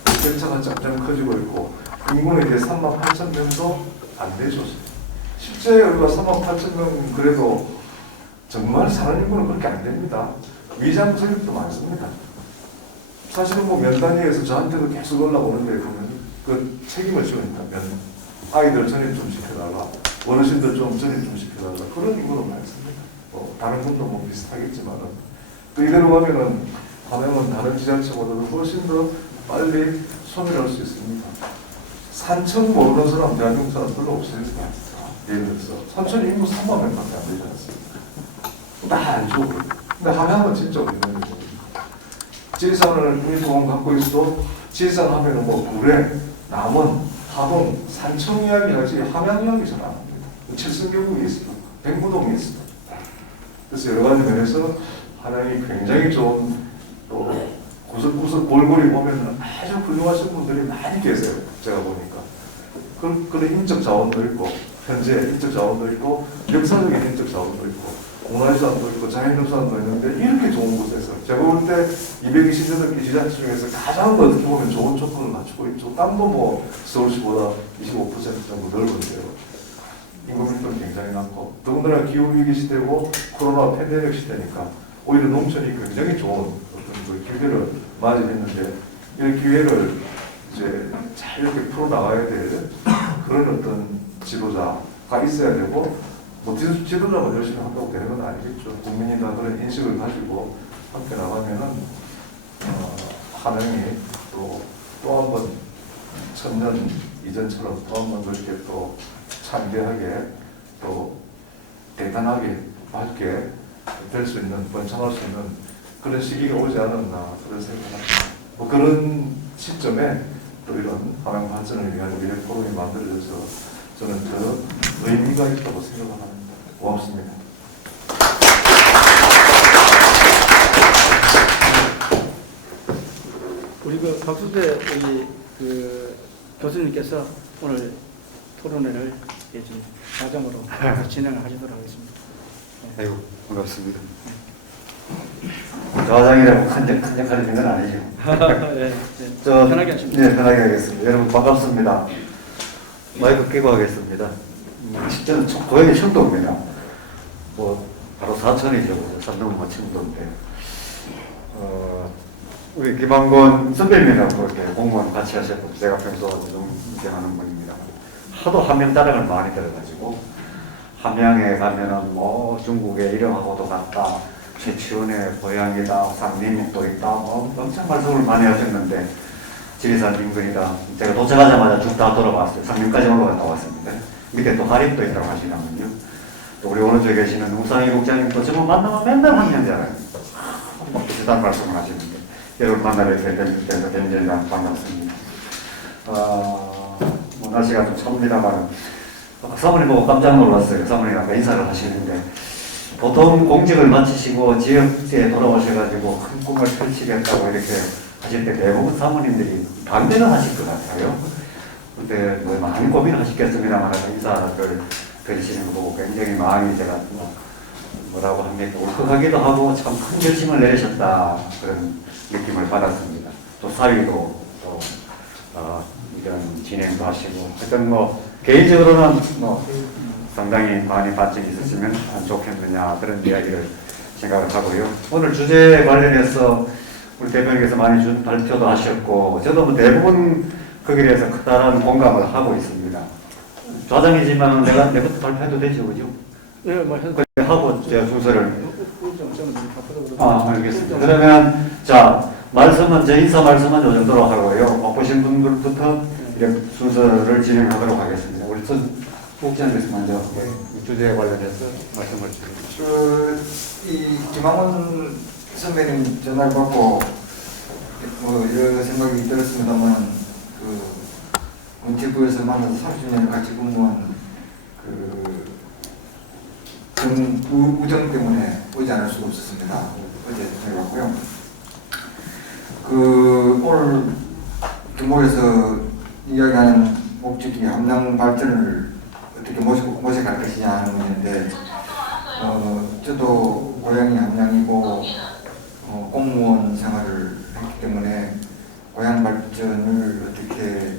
격차가 점점 커지고 있고 인구는 이제 38,000명도 안 되죠. 실제 우리가 38,000명 그래도 정말 사는 인구는 그렇게 안 됩니다. 위장 저력도 많습니다. 사실은 뭐 면단위에서 저한테도 계속 올라오는데 보면 그 책임을 지우니까 아이들 전입 좀 시켜달라, 어르신들 좀 전입 좀 시켜달라 그런 인구도 많습니다. 다른 분도 뭐 비슷하겠지만은 또 이대로 가면은 함양은 다른 지자체보다도 훨씬 더 빨리 소멸할 수 있습니다. 산천 모르는 사람 대한민국 사람 별로 없습니다. 예를 들어서 산천 인구 3만 명밖에 안 되지 않습니까? 다 알죠. 근데 함양은 진짜 없는 거죠. 지리산을 국립공원 갖고 있어도 지리산 하면은 뭐 구례, 남원, 하동, 산청 이야기 하지 함양 이야기 잘 안 합니다. 칠성계곡이 있어요. 백무동이 있어요. 그래서 여러 가지 면에서 함양이 굉장히 좋은 또 구석구석 골고리 보면 아주 훌륭하신 분들이 많이 계세요. 제가 보니까. 그런 인적 자원도 있고 현재 인적 자원도 있고 역사적인 인적 자원도 있고 문화유산도 있고 자연유산도 있는데 이렇게 좋은 곳에서 제가 볼 때 228개 지자체 중에서 가장 어떻게 보면 좋은 조건을 갖추고 있죠. 땅도 뭐 서울시보다 25% 정도 넓은데요. 인구 밀도는 굉장히 낮고 더군다나 기후위기 시대고 코로나 팬데믹 시대니까 오히려 농촌이 굉장히 좋은 어떤 그 기회를 맞이했는데 이 기회를 이제 잘 이렇게 풀어나가야 될 그런 어떤 지도자가 있어야 되고 뭐 지도자만 열심히 한다고 되는 건 아니겠죠. 국민이 다 그런 인식을 가지고 함께 나가면은 한양이 또 한 번 천년 이전처럼 또 한 번 그렇게 또 창대하게 또 대단하게 밝게 될 수 있는 번창할 수 있는 그런 시기가 오지 않았나 그런 생각합니다. 뭐 그런 시점에 또 이런 함양 발전을 위한 미래 포럼이 만들어져서 저는 더 의미가 있다고 생각합니다. 고맙습니다. 우리 그 박수대 우리 그 교수님께서 오늘 토론회를 좀 과정으로 진행을 하시도록 하겠습니다. 아이고 반갑습니다. 과장이라고 큰 역할이 된 건 아니죠. 네, 편하게 하십니다. 네, 편하게 하겠습니다. 여러분 반갑습니다. 마이크 끼고 하겠습니다. 저는 고향이 청도입니다. 뭐 바로 사천이죠. 산동 마침도인데 우리 김한건 선배님이라고 이렇게 공무원 같이 하셨고 제가 평소 존경하는 분입니다. 하도 함양 자랑을 많이 들어가지고 함양에 가면은 뭐 중국의 이름하고도 같다. 최치원의 고향이다. 상림도 있다. 뭐 엄청 말씀을 많이 하셨는데 지리산 인근이다. 제가 도착하자마자 쭉 다 돌아봤어요. 상림까지 올라갔다 왔습니다. 밑에 또 하림도 있다고 하시나군요. 또 우리 오른쪽에 계시는 우상희 국장님도 저번 만나면 맨날 함양자랑 비슷한 말씀을 하시는데 여러분 만나게 돼서 굉장히 반갑습니다. 뭐 날씨가 좀 춥니다만 사모님 보고 깜짝 놀랐어요. 사모님 아까 인사를 하시는데 보통 공직을 마치시고 지역에 돌아오셔가지고 큰 꿈을 펼치겠다고 이렇게 하실 때 대부분 사모님들이 반대는 하실 것 같아요. 근데 뭐 많이 고민을 하시겠습니다만 인사를 드리시는 거 보고 굉장히 마음이 제가 뭐라고 합니까 울컥하기도 하고 참 큰 결심을 내리셨다 그런 느낌을 받았습니다. 또 사위도 또 이런 진행도 하시고 하여튼 뭐 개인적으로는 뭐 상당히 많이 발전이 있었으면 좋겠느냐 그런 이야기를 생각을 하고요. 오늘 주제에 관련해서 우리 대표님께서 많이 준 발표도 하셨고 저도 뭐 대부분 거기에 대해서 커다란 공감을 하고 있습니다. 좌장이지만 내부터 발표해도 되죠, 그죠? 네, 뭐 하고 제가 순서를 알겠습니다. 그러면 자 말씀은 제 인사 말씀은 요 정도로 하고요. 바쁘신 분들부터 이렇게 순서를 진행하도록 하겠습니다. 우리 국장님께서 먼저 이 주제에 관련해서 말씀을 주세요. 이 김학원 선배님 전화를 받고 뭐 여러 생각이 들었습니다만 그 문체부에서 만나서 30년을 같이 근무한 우정 때문에 오지 않을 수가 없었습니다. 어제 전화를 받고요. 오늘 김모에서 이야기하는 목적이 함양 발전을 어떻게 모셔갈 것이냐 하는 문제인데 저도 고향이 함양이고 공무원 생활을 했기 때문에 고향 발전을 어떻게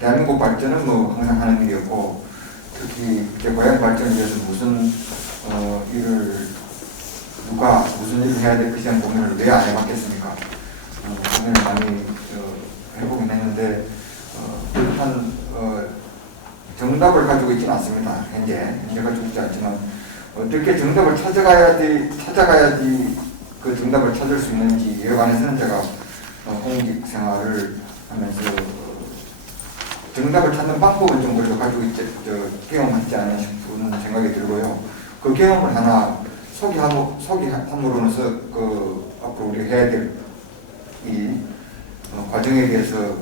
대한민국 발전은 뭐 항상 하는 일이었고 특히 제 고향 발전을 위해서 무슨 무슨 일을 해야 될 것이냐는 고민을 왜 안 해봤겠습니까? 고민을 많이 해보긴 했는데 한 정답을 가지고 있지는 않습니다. 현재 가지고 있지 않지만 어떻게 정답을 찾아가야지 그 정답을 찾을 수 있는지 이에 관해서는 제가 공직 생활을 하면서 정답을 찾는 방법은 좀 그래도 가지고 경험하지 않나 싶은 생각이 들고요. 그 경험을 하나 소개함으로써 앞으로 우리가 해야 될 이 과정에 대해서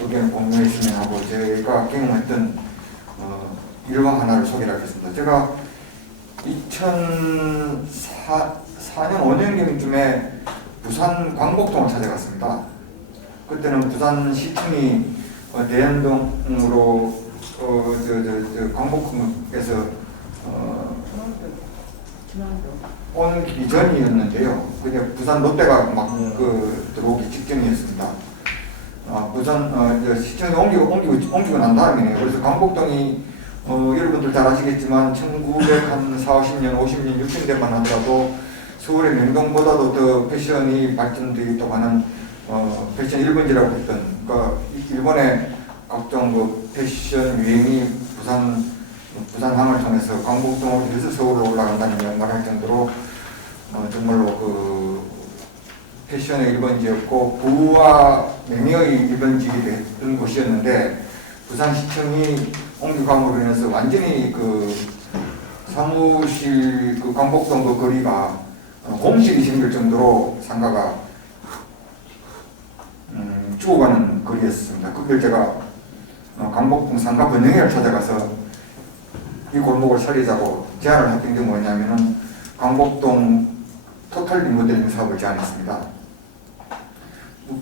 의견을 공유했으면 하고 제가 경험했던 일화 하나를 소개를 하겠습니다. 제가 2004년 5년경쯤에 부산 광복동을 찾아갔습니다. 그때는 부산시청이 대연동으로 광복동에서 오기 전이었는데요. 그냥 부산 롯데가 막 들어오기 직전이었습니다. 부산 시청에 옮기고 난 다음이네요. 그래서 강북동이 여러분들 잘 아시겠지만 1940년, 50년, 60년대만 하더라도 서울의 명동보다도 더 패션이 발전되어 있다고 하는 패션 1번지라고 했던, 그러니까 일본의 각종 그 패션 유행이 부산항을 통해서 강북동으로 해서 서울로 올라간다는 말할 정도로 정말로 그 패션의 1번지였고 부와 명예의 1번지가 됐던 곳이었는데 부산시청이 옮겨감으로 인해서 완전히 그 사무실 그 강북동 그 거리가 공실이 생길 정도로 상가가 죽어가는 거리였습니다. 그걸 제가 강북동 상가 번영회를 찾아가서 이 골목을 살리자고 제안을 했던 게 뭐냐면은 강북동 토탈 리모델링 사업을 제안했습니다.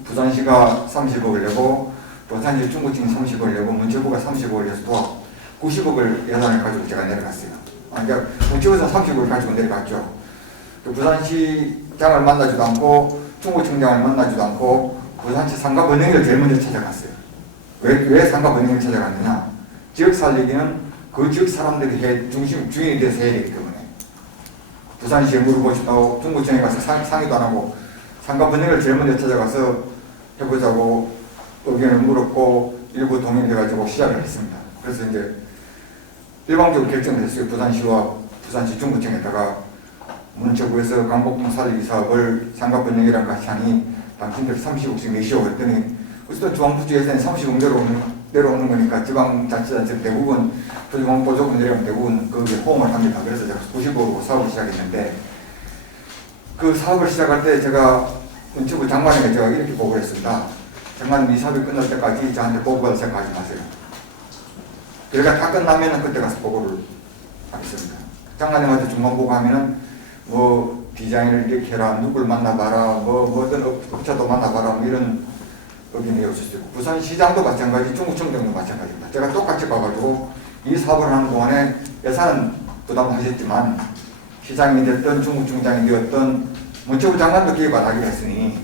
부산시가 30억을 내고 부산시 중구청이 30억을 내고 문체부가 30억을 내서 도합 90억을 예산을 가지고 제가 내려갔어요. 그러니까 문체부에서 30억을 가지고 내려갔죠. 부산시장을 만나지도 않고 중구청장을 만나지도 않고 부산시 상가 번영회를 제일 먼저 찾아갔어요. 왜 상가 번영회를 찾아갔느냐? 지역 살리기는 그 지역 사람들이 주인이 돼서 해야 되기 때문에 부산시에 물어보시고 중구청에 가서 상의도 안 하고 상가 번영회를 제일 먼저 찾아가서 해보자고 의견을 물었고 일부 동의해가지고 시작을 했습니다. 그래서 이제 일방적으로 결정을 했어요. 부산시와 부산시 중구청에다가 문체부에서 강북동 살리기 사업을 상가 번영회랑 같이 하니 당신들 30억씩 내시오 했더니 어쨌든 중앙부처 예산이 30억 내려오는 거니까 지방자치단체 대부분 보조금 내려오면 대부분 거기에 호응을 합니다. 그래서 제가 90억으로 사업을 시작했는데 그 사업을 시작할 때 제가 문체부 장관에게 제가 이렇게 보고를 했습니다. 장관님 이 사업이 끝날 때까지 저한테 보고받을 생각하지 마세요. 그러니까 다 끝나면 그때 가서 보고를 하겠습니다. 장관님한테 중간 보고하면은 뭐 디자인을 이렇게 해라, 누굴 만나봐라, 뭐 어떤 업체도 만나봐라, 뭐 이런 의견이 없을 수 있고 부산시장도 마찬가지, 중구청장도 마찬가지입니다. 제가 똑같이 가가지고 이 사업을 하는 동안에 예산은 부담하셨지만 시장이 됐든 중구청장이 되었든 문체부 장관도 개입 안 하기로 했으니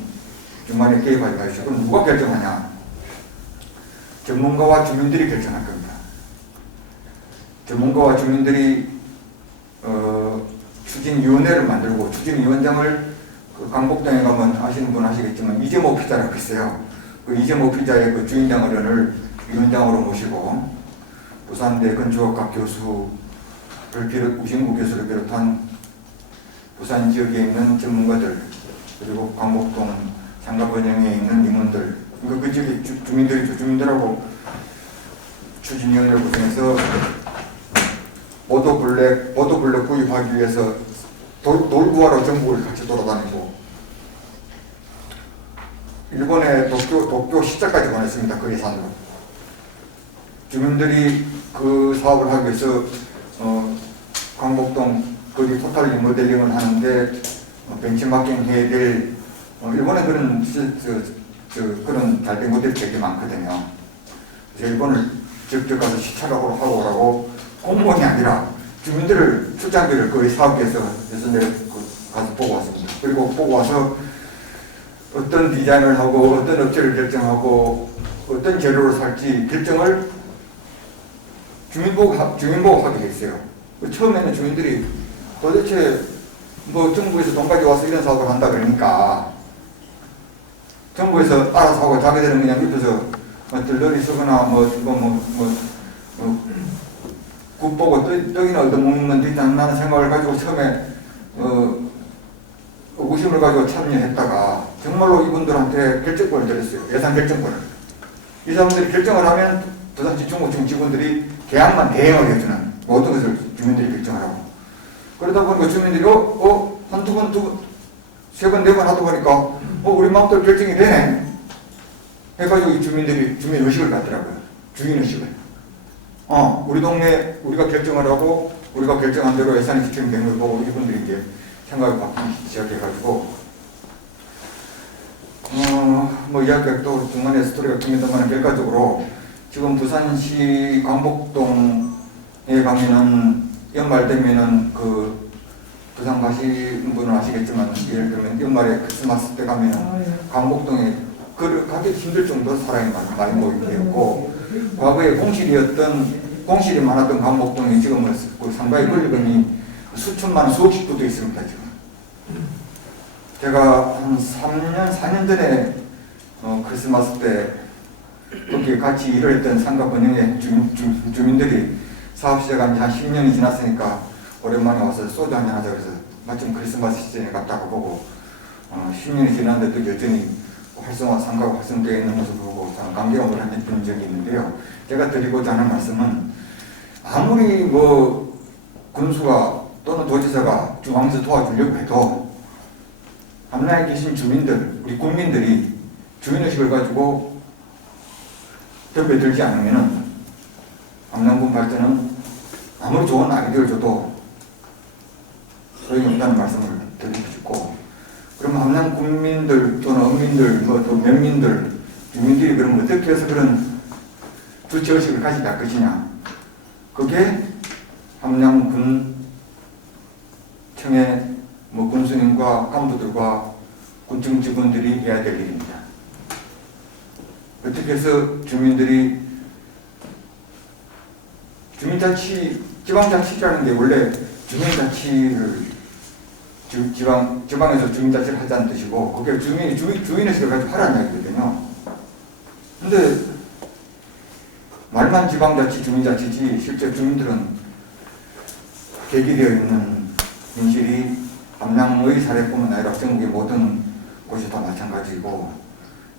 중간에 개입하지 마시고 그럼 누가 결정하냐? 전문가와 주민들이 결정할 겁니다. 전문가와 주민들이 추진위원회를 만들고 추진위원장을 그 강북동에 가면 아시는 분 아시겠지만 이재모 피자라고 있어요. 그 이재모 피자의 그 주인장 어른을 위원장으로 모시고 부산대 건축학과 교수를 비롯 우신구 교수를 비롯한 부산 지역에 있는 전문가들 그리고 강북동 상가 번영에 있는 임원들 그 지역의 주민들하고 추진위원회를 구성해서 보도블랙 구입하기 위해서 돌 구하러 전국을 같이 돌아다니고 일본의 도쿄 시장까지 보냈습니다. 그 예산으로. 주민들이 그 사업을 하기 위해서 강북동 거리 토탈 리모델링을 하는데 벤치마킹 해야 될 일본에 그런 그런 잘된 것들이 되게 많거든요. 그래서 일본을 직접 가서 시찰하고 하고 오라고 공무원이 아니라 주민들을 출장비를 거의 사업계에서 내가 가서 보고 왔습니다. 그리고 보고 와서 어떤 디자인을 하고 어떤 업체를 결정하고 어떤 재료를 살지 결정을 주민보고 하게 했어요. 처음에는 주민들이 도대체 뭐 정부에서 돈 가져와서 이런 사업을 한다 그러니까 정부에서 알아서 하고 자기들은 그냥 밑에서 들러리 쓰거나 국 보고 떡이나 얻어먹는 데 있다는 생각을 가지고 처음에 의구심을 가지고 참여했다가 정말로 이분들한테 결정권을 드렸어요. 예산 결정권을. 이 사람들이 결정을 하면 부산시 중구청 직원들이 계약만 대행을 해주는 모든 것을 주민들이 결정하라고. 그러다 보니까 주민들이 한두 번, 세 번, 네 번 하다 보니까 우리 마음대로 결정이 되네 해가지고 이 주민들이 주민의식을 갖더라고요. 주인의식을. 우리 동네 우리가 결정을 하고 우리가 결정한 대로 예산이 지켜되는 걸 보고 이분들이 이제 생각을 바꾸기 시작해가지고 뭐 이야기가 또 중간에 스토리가 깁니다만 결과적으로 지금 부산시 강북동에 가면은 연말 되면은 그 부산 가시는 분은 아시겠지만 예를 들면 연말에 크리스마스 때 가면 강북동에 가기 힘들 정도로 사람이 많이 모이게 되었고, 과거에 공실이 많았던 강북동이 지금은 그 상가의 권리금이 수천만 원, 수억씩 붙어 있습니다. 지금 제가 한 3년, 4년 전에 크리스마스 때 거기 같이 일을 했던 상가 번영의 주민들이 사업 시작한 지 한 10년이 지났으니까 오랜만에 와서 소주 한잔 하자 그래서 마침 크리스마스 시즌에 갔다가 보고 10년이 지났는데도 여전히 상가가 활성되어 있는 모습을 보고 저는 감격을 한 적이 있는데요. 제가 드리고자 하는 말씀은 아무리 뭐 군수가 또는 도지사가 중앙에서 도와주려고 해도 함양에 계신 주민들, 우리 국민들이 주인의식을 가지고 덤벼 들지 않으면 함양군 발전은 아무리 좋은 아이디어를 줘도 소용이 없다는 말씀을 드리고 싶고, 그럼 함양 국민들 또는 어민들, 또 면민들, 주민들이 그럼 어떻게 해서 그런 주체의식을 가지게 할 것이냐. 그게 함양군 청의 군수님과 간부들과 군청 직원들이 해야 될 일입니다. 어떻게 해서 주민들이 지방자치라는 게 원래 주민자치를 지방에서 주민자치를 하자는 뜻이고, 그게 주인의식을 가지고 하라는 이야기거든요. 근데 말만 지방자치, 주민자치지 실제 주민들은 계기되어 있는 현실이 함양의 사례뿐만 아니라 전국의 모든 곳이 다 마찬가지고,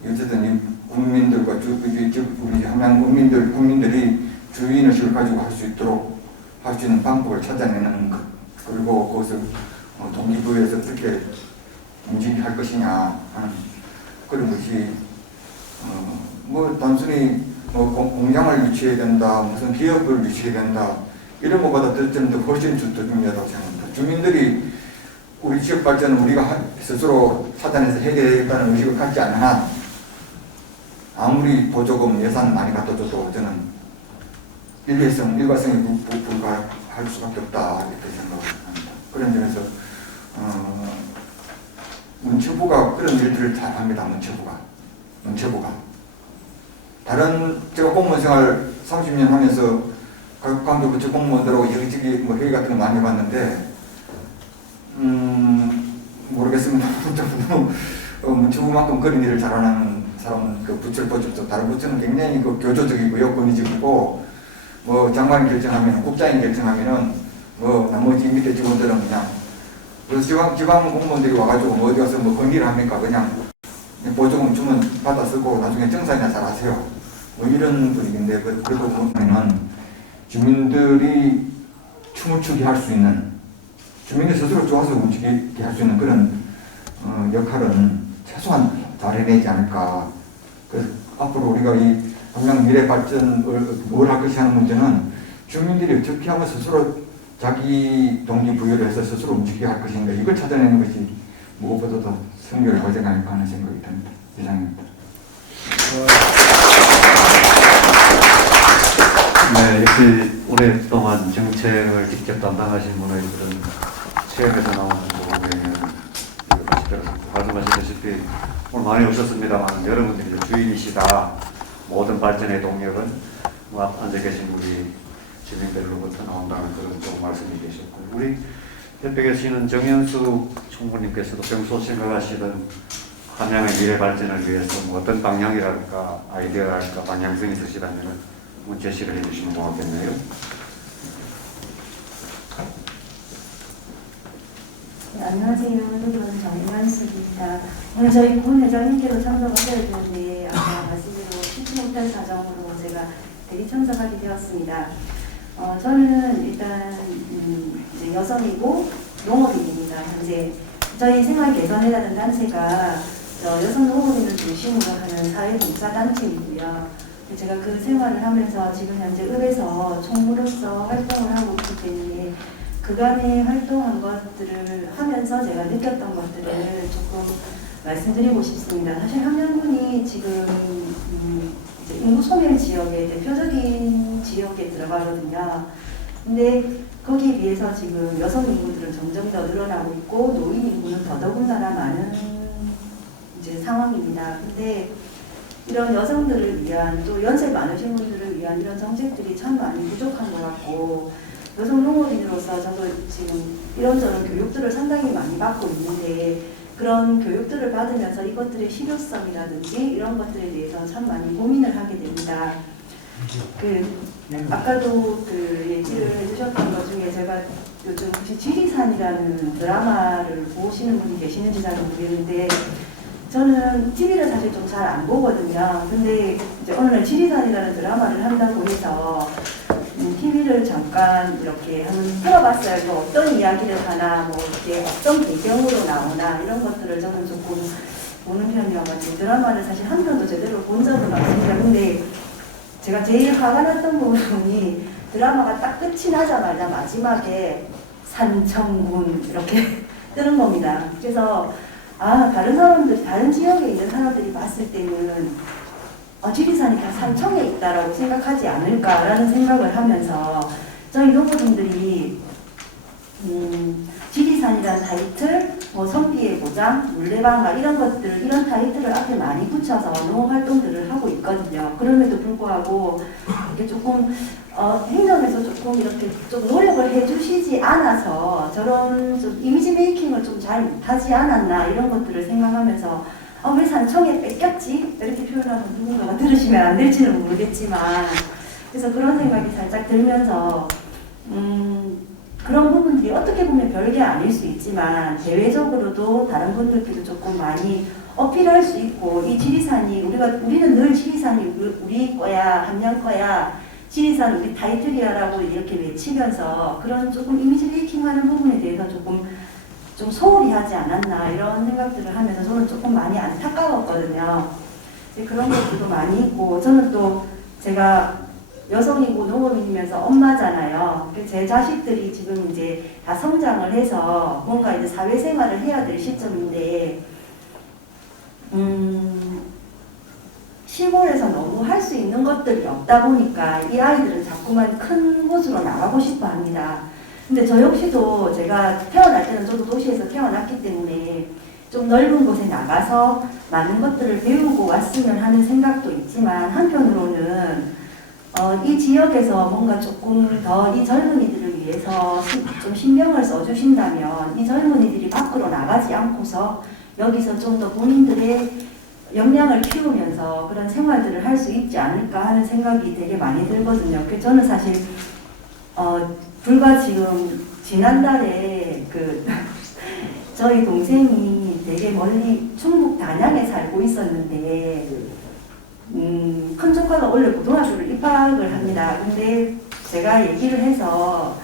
어쨌든 이 국민들과 우리 함양 국민들이 주인의식을 가지고 할 수 있도록 할 수 있는 방법을 찾아내는 것, 그리고 그것을 동기부여에서 어떻게 움직할 것이냐 하는 그런 것이 뭐 단순히 공장을 유치해야 된다, 무슨 기업을 유치해야 된다 이런 것보다 좀 더 훨씬 중요하다고 생각합니다. 주민들이 우리 지역 발전은 우리가 스스로 찾아내서 해결해야겠다는 의식을 갖지 않는 한 아무리 보조금 예산 많이 갖다 줘도 저는 일관성이 불가할 수밖에 없다 이렇게 생각을 합니다. 그런 점에서 문체부가 그런 일들을 잘 합니다. 문체부가 다른 제가 공무원 생활 30년 하면서 각관계 부처 공무원들하고 여기저기 회의 같은 거 많이 해봤는데 모르겠습니다. 문체부만큼 그런 일을 잘하는 사람은 그 부처를 보죠. 다른 부처는 굉장히 교조적이고요, 권위적이고 뭐 장관이 결정하면, 국장이 결정하면은 뭐 나머지 밑에 직원들은 그냥 지방 공무원들이 와가지고 뭐 어디 가서 뭐 건의를 합니까? 그냥 보조금 주면 받아 쓰고 나중에 정산이나 잘 하세요. 뭐 이런 분위기인데 그래도 보면은 주민들이 춤을 추게 할 수 있는, 주민들 스스로 좋아서 움직이게 할 수 있는 그런 역할은 최소한 잘 해내지 않을까. 그래서 앞으로 우리가 이 함양 미래 발전을 뭘 할 것이 하는 문제는 주민들이 어떻게 하면 스스로 자기 동기부여를 해서 스스로 움직이게 할 것인가, 이걸 찾아내는 것이 무엇보다 더 성결 과제가 아닐까 하는 생각이 듭니다. 이상입니다. 네, 역시 오랫동안 정책을 직접 담당하신 분의 그런 체험에서 나오는 부분에는 말씀하셨다시피 오늘 많이 오셨습니다만 여러분들이 주인이시다. 모든 발전의 동력은 앞 앉아 계신 우리 주민들로부터 나온다는 그런 좀 말씀이 계셨고, 우리 옆에 계시는 정현수 총무님께서도 평소 생각하시던 함양의 미래 발전을 위해서 뭐 어떤 방향이랄까, 아이디어랄까, 방향성이 있으시다면 제시를 해주시면 고맙겠네요. 네, 안녕하세요. 저는 정현수입니다. 오늘 저희 군 회장님께도 참석하셔야 되는데 아까 말씀대로 쉽지 못한 사정으로 제가 대리 참석하게 되었습니다. 저는 일단 이제 여성이고 농업인입니다. 현재 저희 생활 개선이라는 단체가 여성 농업인을 중심으로 하는 사회봉사단체이고요. 제가 그 생활을 하면서 지금 현재 읍에서 총무로서 활동을 하고 있기 때문에 그간에 활동한 것들을 하면서 제가 느꼈던 것들을 조금 말씀드리고 싶습니다. 사실 함양군이 지금 이제 인구 소멸 지역의 대표적인 지역에 들어가거든요. 근데 거기에 비해서 지금 여성 인구들은 점점 더 늘어나고 있고 노인 인구는 더더군다나 많은 이제 상황입니다. 근데 이런 여성들을 위한 또 연세 많으신 분들을 위한 이런 정책들이 참 많이 부족한 것 같고 여성 농업인으로서 저도 지금 이런저런 교육들을 상당히 많이 받고 있는데 그런 교육들을 받으면서 이것들의 실효성이라든지 이런 것들에 대해서 참 많이 고민을 하게 됩니다. 아까도 그 얘기를 해주셨던 것 중에 제가 요즘 혹시 지리산이라는 드라마를 보시는 분이 계시는지 잘 모르겠는데 저는 TV를 사실 좀 잘 안 보거든요. 근데 이제 어느 날 지리산이라는 드라마를 한다고 해서 TV를 잠깐 이렇게 한번 틀어봤어요. 뭐 어떤 이야기를 하나, 뭐 이렇게 어떤 배경으로 나오나 이런 것들을 저는 조금 보는 편이어가지고 드라마를 사실 한 편도 제대로 본 적은 없습니다. 근데 제가 제일 화가 났던 부분이 드라마가 딱 끝이 나자마자 마지막에 산청군 이렇게 뜨는 겁니다. 그래서 다른 사람들, 다른 지역에 있는 사람들이 봤을 때는 지리산이 다 산청에 있다라고 생각하지 않을까라는 생각을 하면서 저희 농부분들이 지리산이라는 타이틀, 뭐 선비의 보장, 물레방아 이런 것들, 이런 타이틀을 앞에 많이 붙여서 농업 활동들을 하고 있거든요. 그럼에도 불구하고 이게 조금 행정에서 조금 이렇게 좀 노력을 해주시지 않아서 저런 좀 이미지 메이킹을 좀 잘 못하지 않았나 이런 것들을 생각하면서 왜 산청에 뺏겼지? 이렇게 표현하면 누군가가 들으시면 안 될지는 모르겠지만 그래서 그런 생각이 살짝 들면서 그런 부분들이 어떻게 보면 별게 아닐 수 있지만 대외적으로도 다른 분들께도 조금 많이 어필할 수 있고 이 지리산이 우리는 늘 지리산이 우리 거야 함양 거야 지리산 우리 타이틀이야라고 이렇게 외치면서 그런 조금 이미지 메이킹하는 부분에 대해서 좀 소홀히 하지 않았나 이런 생각들을 하면서 저는 조금 많이 안타까웠거든요. 그런 것들도 많이 있고 저는 또 제가 여성이고 농업인이면서 엄마잖아요. 제 자식들이 지금 이제 다 성장을 해서 뭔가 이제 사회생활을 해야 될 시점인데 시골에서 너무 할 수 있는 것들이 없다 보니까 이 아이들은 자꾸만 큰 곳으로 나가고 싶어 합니다. 근데 저 역시도 제가 태어날 때는 저도 도시에서 태어났기 때문에 좀 넓은 곳에 나가서 많은 것들을 배우고 왔으면 하는 생각도 있지만 한편으로는 이 지역에서 뭔가 조금 더 이 젊은이들을 위해서 좀 신경을 써주신다면 이 젊은이들이 밖으로 나가지 않고서 여기서 좀 더 본인들의 역량을 키우면서 그런 생활들을 할 수 있지 않을까 하는 생각이 되게 많이 들거든요. 그래서 저는 사실 불과 지난달에 저희 동생이 되게 멀리 충북 단양에 살고 있었는데 큰 조카가 원래 고등학교를 입학을 합니다. 근데 제가 얘기를 해서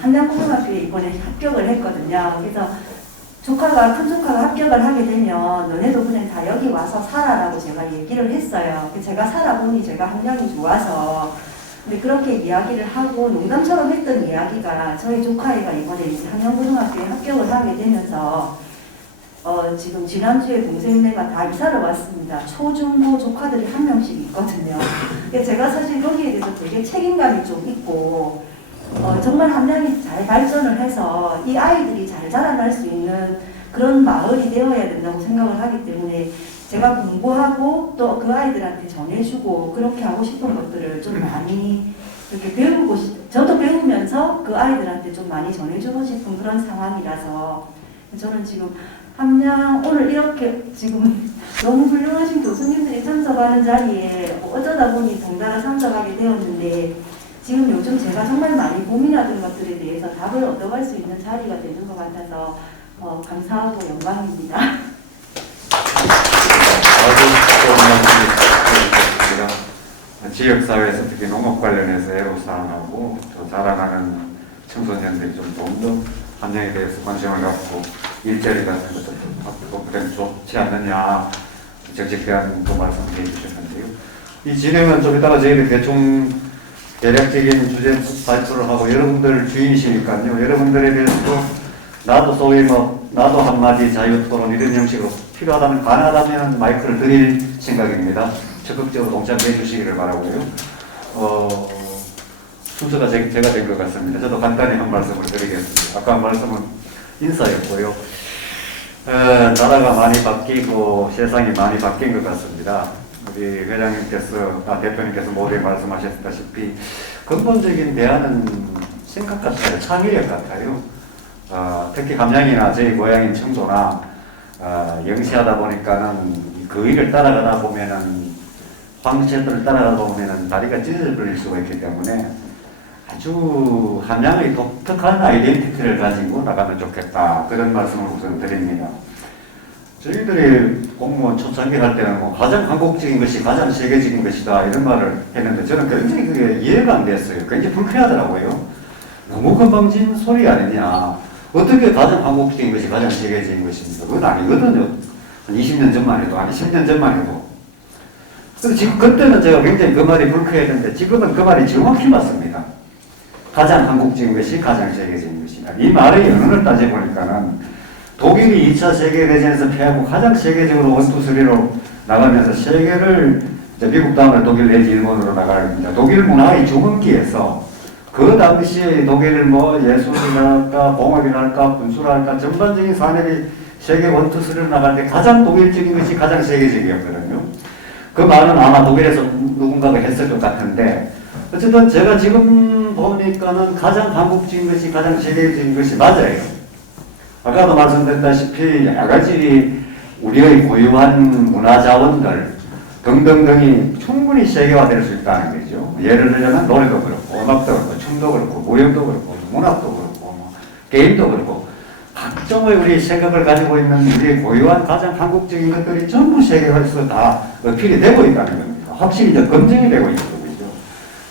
한양고등학교에 이번에 합격을 했거든요. 그래서 큰 조카가 합격을 하게 되면 너네도 그냥 다 여기 와서 살아라고 제가 얘기를 했어요. 제가 살아보니 제가 함량이 좋아서 근데 그렇게 이야기를 하고 농담처럼 했던 이야기가 저희 조카애가 이번에 이제 한양고등학교에 합격을 하게 되면서 지금 지난주에 동생네가 다 이사를 왔습니다. 초중고 조카들이 한 명씩 있거든요. 제가 사실 거기에 대해서 되게 책임감이 좀 있고 정말 함량이 잘 발전을 해서 이 아이들이 잘 자라날 수 있는 그런 마을이 되어야 된다고 생각을 하기 때문에 제가 공부하고 또 그 아이들한테 전해주고 그렇게 하고 싶은 것들을 좀 많이 이렇게 저도 배우면서 그 아이들한테 좀 많이 전해주고 싶은 그런 상황이라서 저는 지금 함양 오늘 이렇게 지금 너무 훌륭하신 교수님들이 참석하는 자리에 어쩌다 보니 덩달아 참석하게 되었는데 지금 요즘 제가 정말 많이 고민하던 것들에 대해서 답을 얻어갈 수 있는 자리가 되는 것 같아서 감사하고 영광입니다. 지역사회에서 특히 농업 관련해서 애로사항하고 또 자라나는 청소년들이 좀 더 함량에 대해서 관심을 갖고 일자리 같은 것도 좀 좋지 않느냐 정책 대안도 말씀해 주셨는데요. 이 진행은 좀 이따가 저희들 대충 대략적인 주제 발표를 하고 여러분들 주인이시니까요. 여러분들에 대해서도 나도 소위 나도 한마디 자유토론 이런 형식으로 필요하다면 가능하다면 마이크를 드릴 생각입니다. 적극적으로 동참해 주시기를 바라고요. 순서가 제가 된 것 같습니다. 저도 간단히 한 말씀을 드리겠습니다. 아까 말씀은 인사였고요. 나라가 많이 바뀌고 세상이 많이 바뀐 것 같습니다. 우리 회장님께서, 대표님께서 모두 말씀하셨다시피 근본적인 대안은 생각 같아요. 창의력 같아요. 특히 함양이나 저희 고향인 청도나 영시하다 보니까는 그 위를 따라가다 보면은 황제들을 따라가다 보면은 다리가 찢어져 버릴 수가 있기 때문에 아주 함양의 독특한 아이덴티티를 가지고 나가면 좋겠다. 그런 말씀을 우선 드립니다. 저희들이 공무원 초창기 할 때는 뭐 가장 한국적인 것이 가장 세계적인 것이다 이런 말을 했는데 저는 굉장히 그게 이해가 안 됐어요. 굉장히 불쾌하더라고요. 너무 건방진 소리 아니냐. 어떻게 가장 한국적인 것이 가장 세계적인 것입니까? 그건 아니거든요. 한 20년 전만 해도, 아니 10년 전만 해도. 그래서 지금 그때는 제가 굉장히 그 말이 불쾌했는데 지금은 그 말이 정확히 맞습니다. 가장 한국적인 것이 가장 세계적인 것이다. 이 말의 연원을 따져보니까는 독일이 2차 세계대전에서 패하고 가장 세계적으로 원투쓰리로 나가면서 세계를 미국 다음에 독일 내지 일본으로 나갑니다. 독일 문화의 주문기에서 그 당시에 독일을 뭐 예술이랄까 공업이랄까 군수랄까 전반적인 산업이 세계 원투쓰리로 나갈 때 가장 독일적인 것이 가장 세계적이었거든요. 그 말은 아마 독일에서 누군가가 했을 것 같은데 어쨌든 제가 지금 보니까는 가장 한국적인 것이 가장 세계적인 것이 맞아요. 아까도 말씀드렸다시피 여러 가지 우리의 고유한 문화 자원들 등등등이 충분히 세계화될 수 있다는 거죠. 예를 들자면 노래도 그렇고 음악도 그렇고 춤도 그렇고 무용도 그렇고 문학도 그렇고 뭐 게임도 그렇고 각종의 우리 생각을 가지고 있는 우리의 고유한 가장 한국적인 것들이 전부 세계화에서 다 어필이 되고 있다는 겁니다. 확실히 이제 검증이 되고 있는 거죠.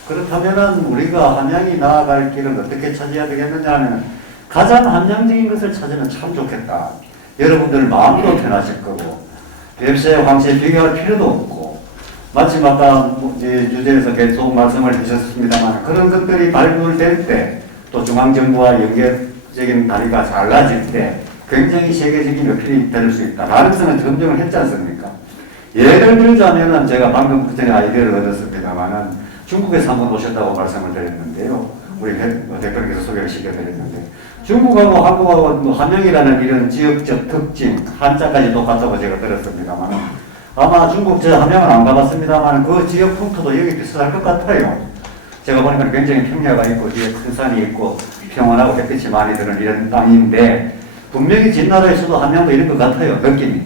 그렇다면은 우리가 함양이 나아갈 길을 어떻게 찾아야 되겠느냐 하면 가장 함양적인 것을 찾으면 참 좋겠다. 여러분들 마음도 편하실 거고 웹세 황제 비교할 필요도 없고 마침 아까 주제에서 계속 말씀을 주셨습니다만 그런 것들이 발굴될 때 또 중앙정부와 연계적인 다리가 잘라질 때 굉장히 세계적인 어필이 될 수 있다. 가능성은 점정을 했지 않습니까? 예를 들자면은 제가 방금 그 전에 아이디어를 얻었습니다만은 중국에서 한번 오셨다고 말씀을 드렸는데요. 우리 대표님께서 소개를 시켜드렸는데 중국하고 한국하고 뭐 함양이라는 이런 지역적 특징 한자까지 똑같다고 제가 들었습니다만 아마 중국 저 함양은 안 가봤습니다만 그 지역 풍토도 여기 비슷할 것 같아요. 제가 보니까 굉장히 평야가 있고 뒤에 큰 산이 있고 평온하고 햇빛이 많이 드는 이런 땅인데 분명히 진나라에서도 함양도 이런 것 같아요. 느낌이.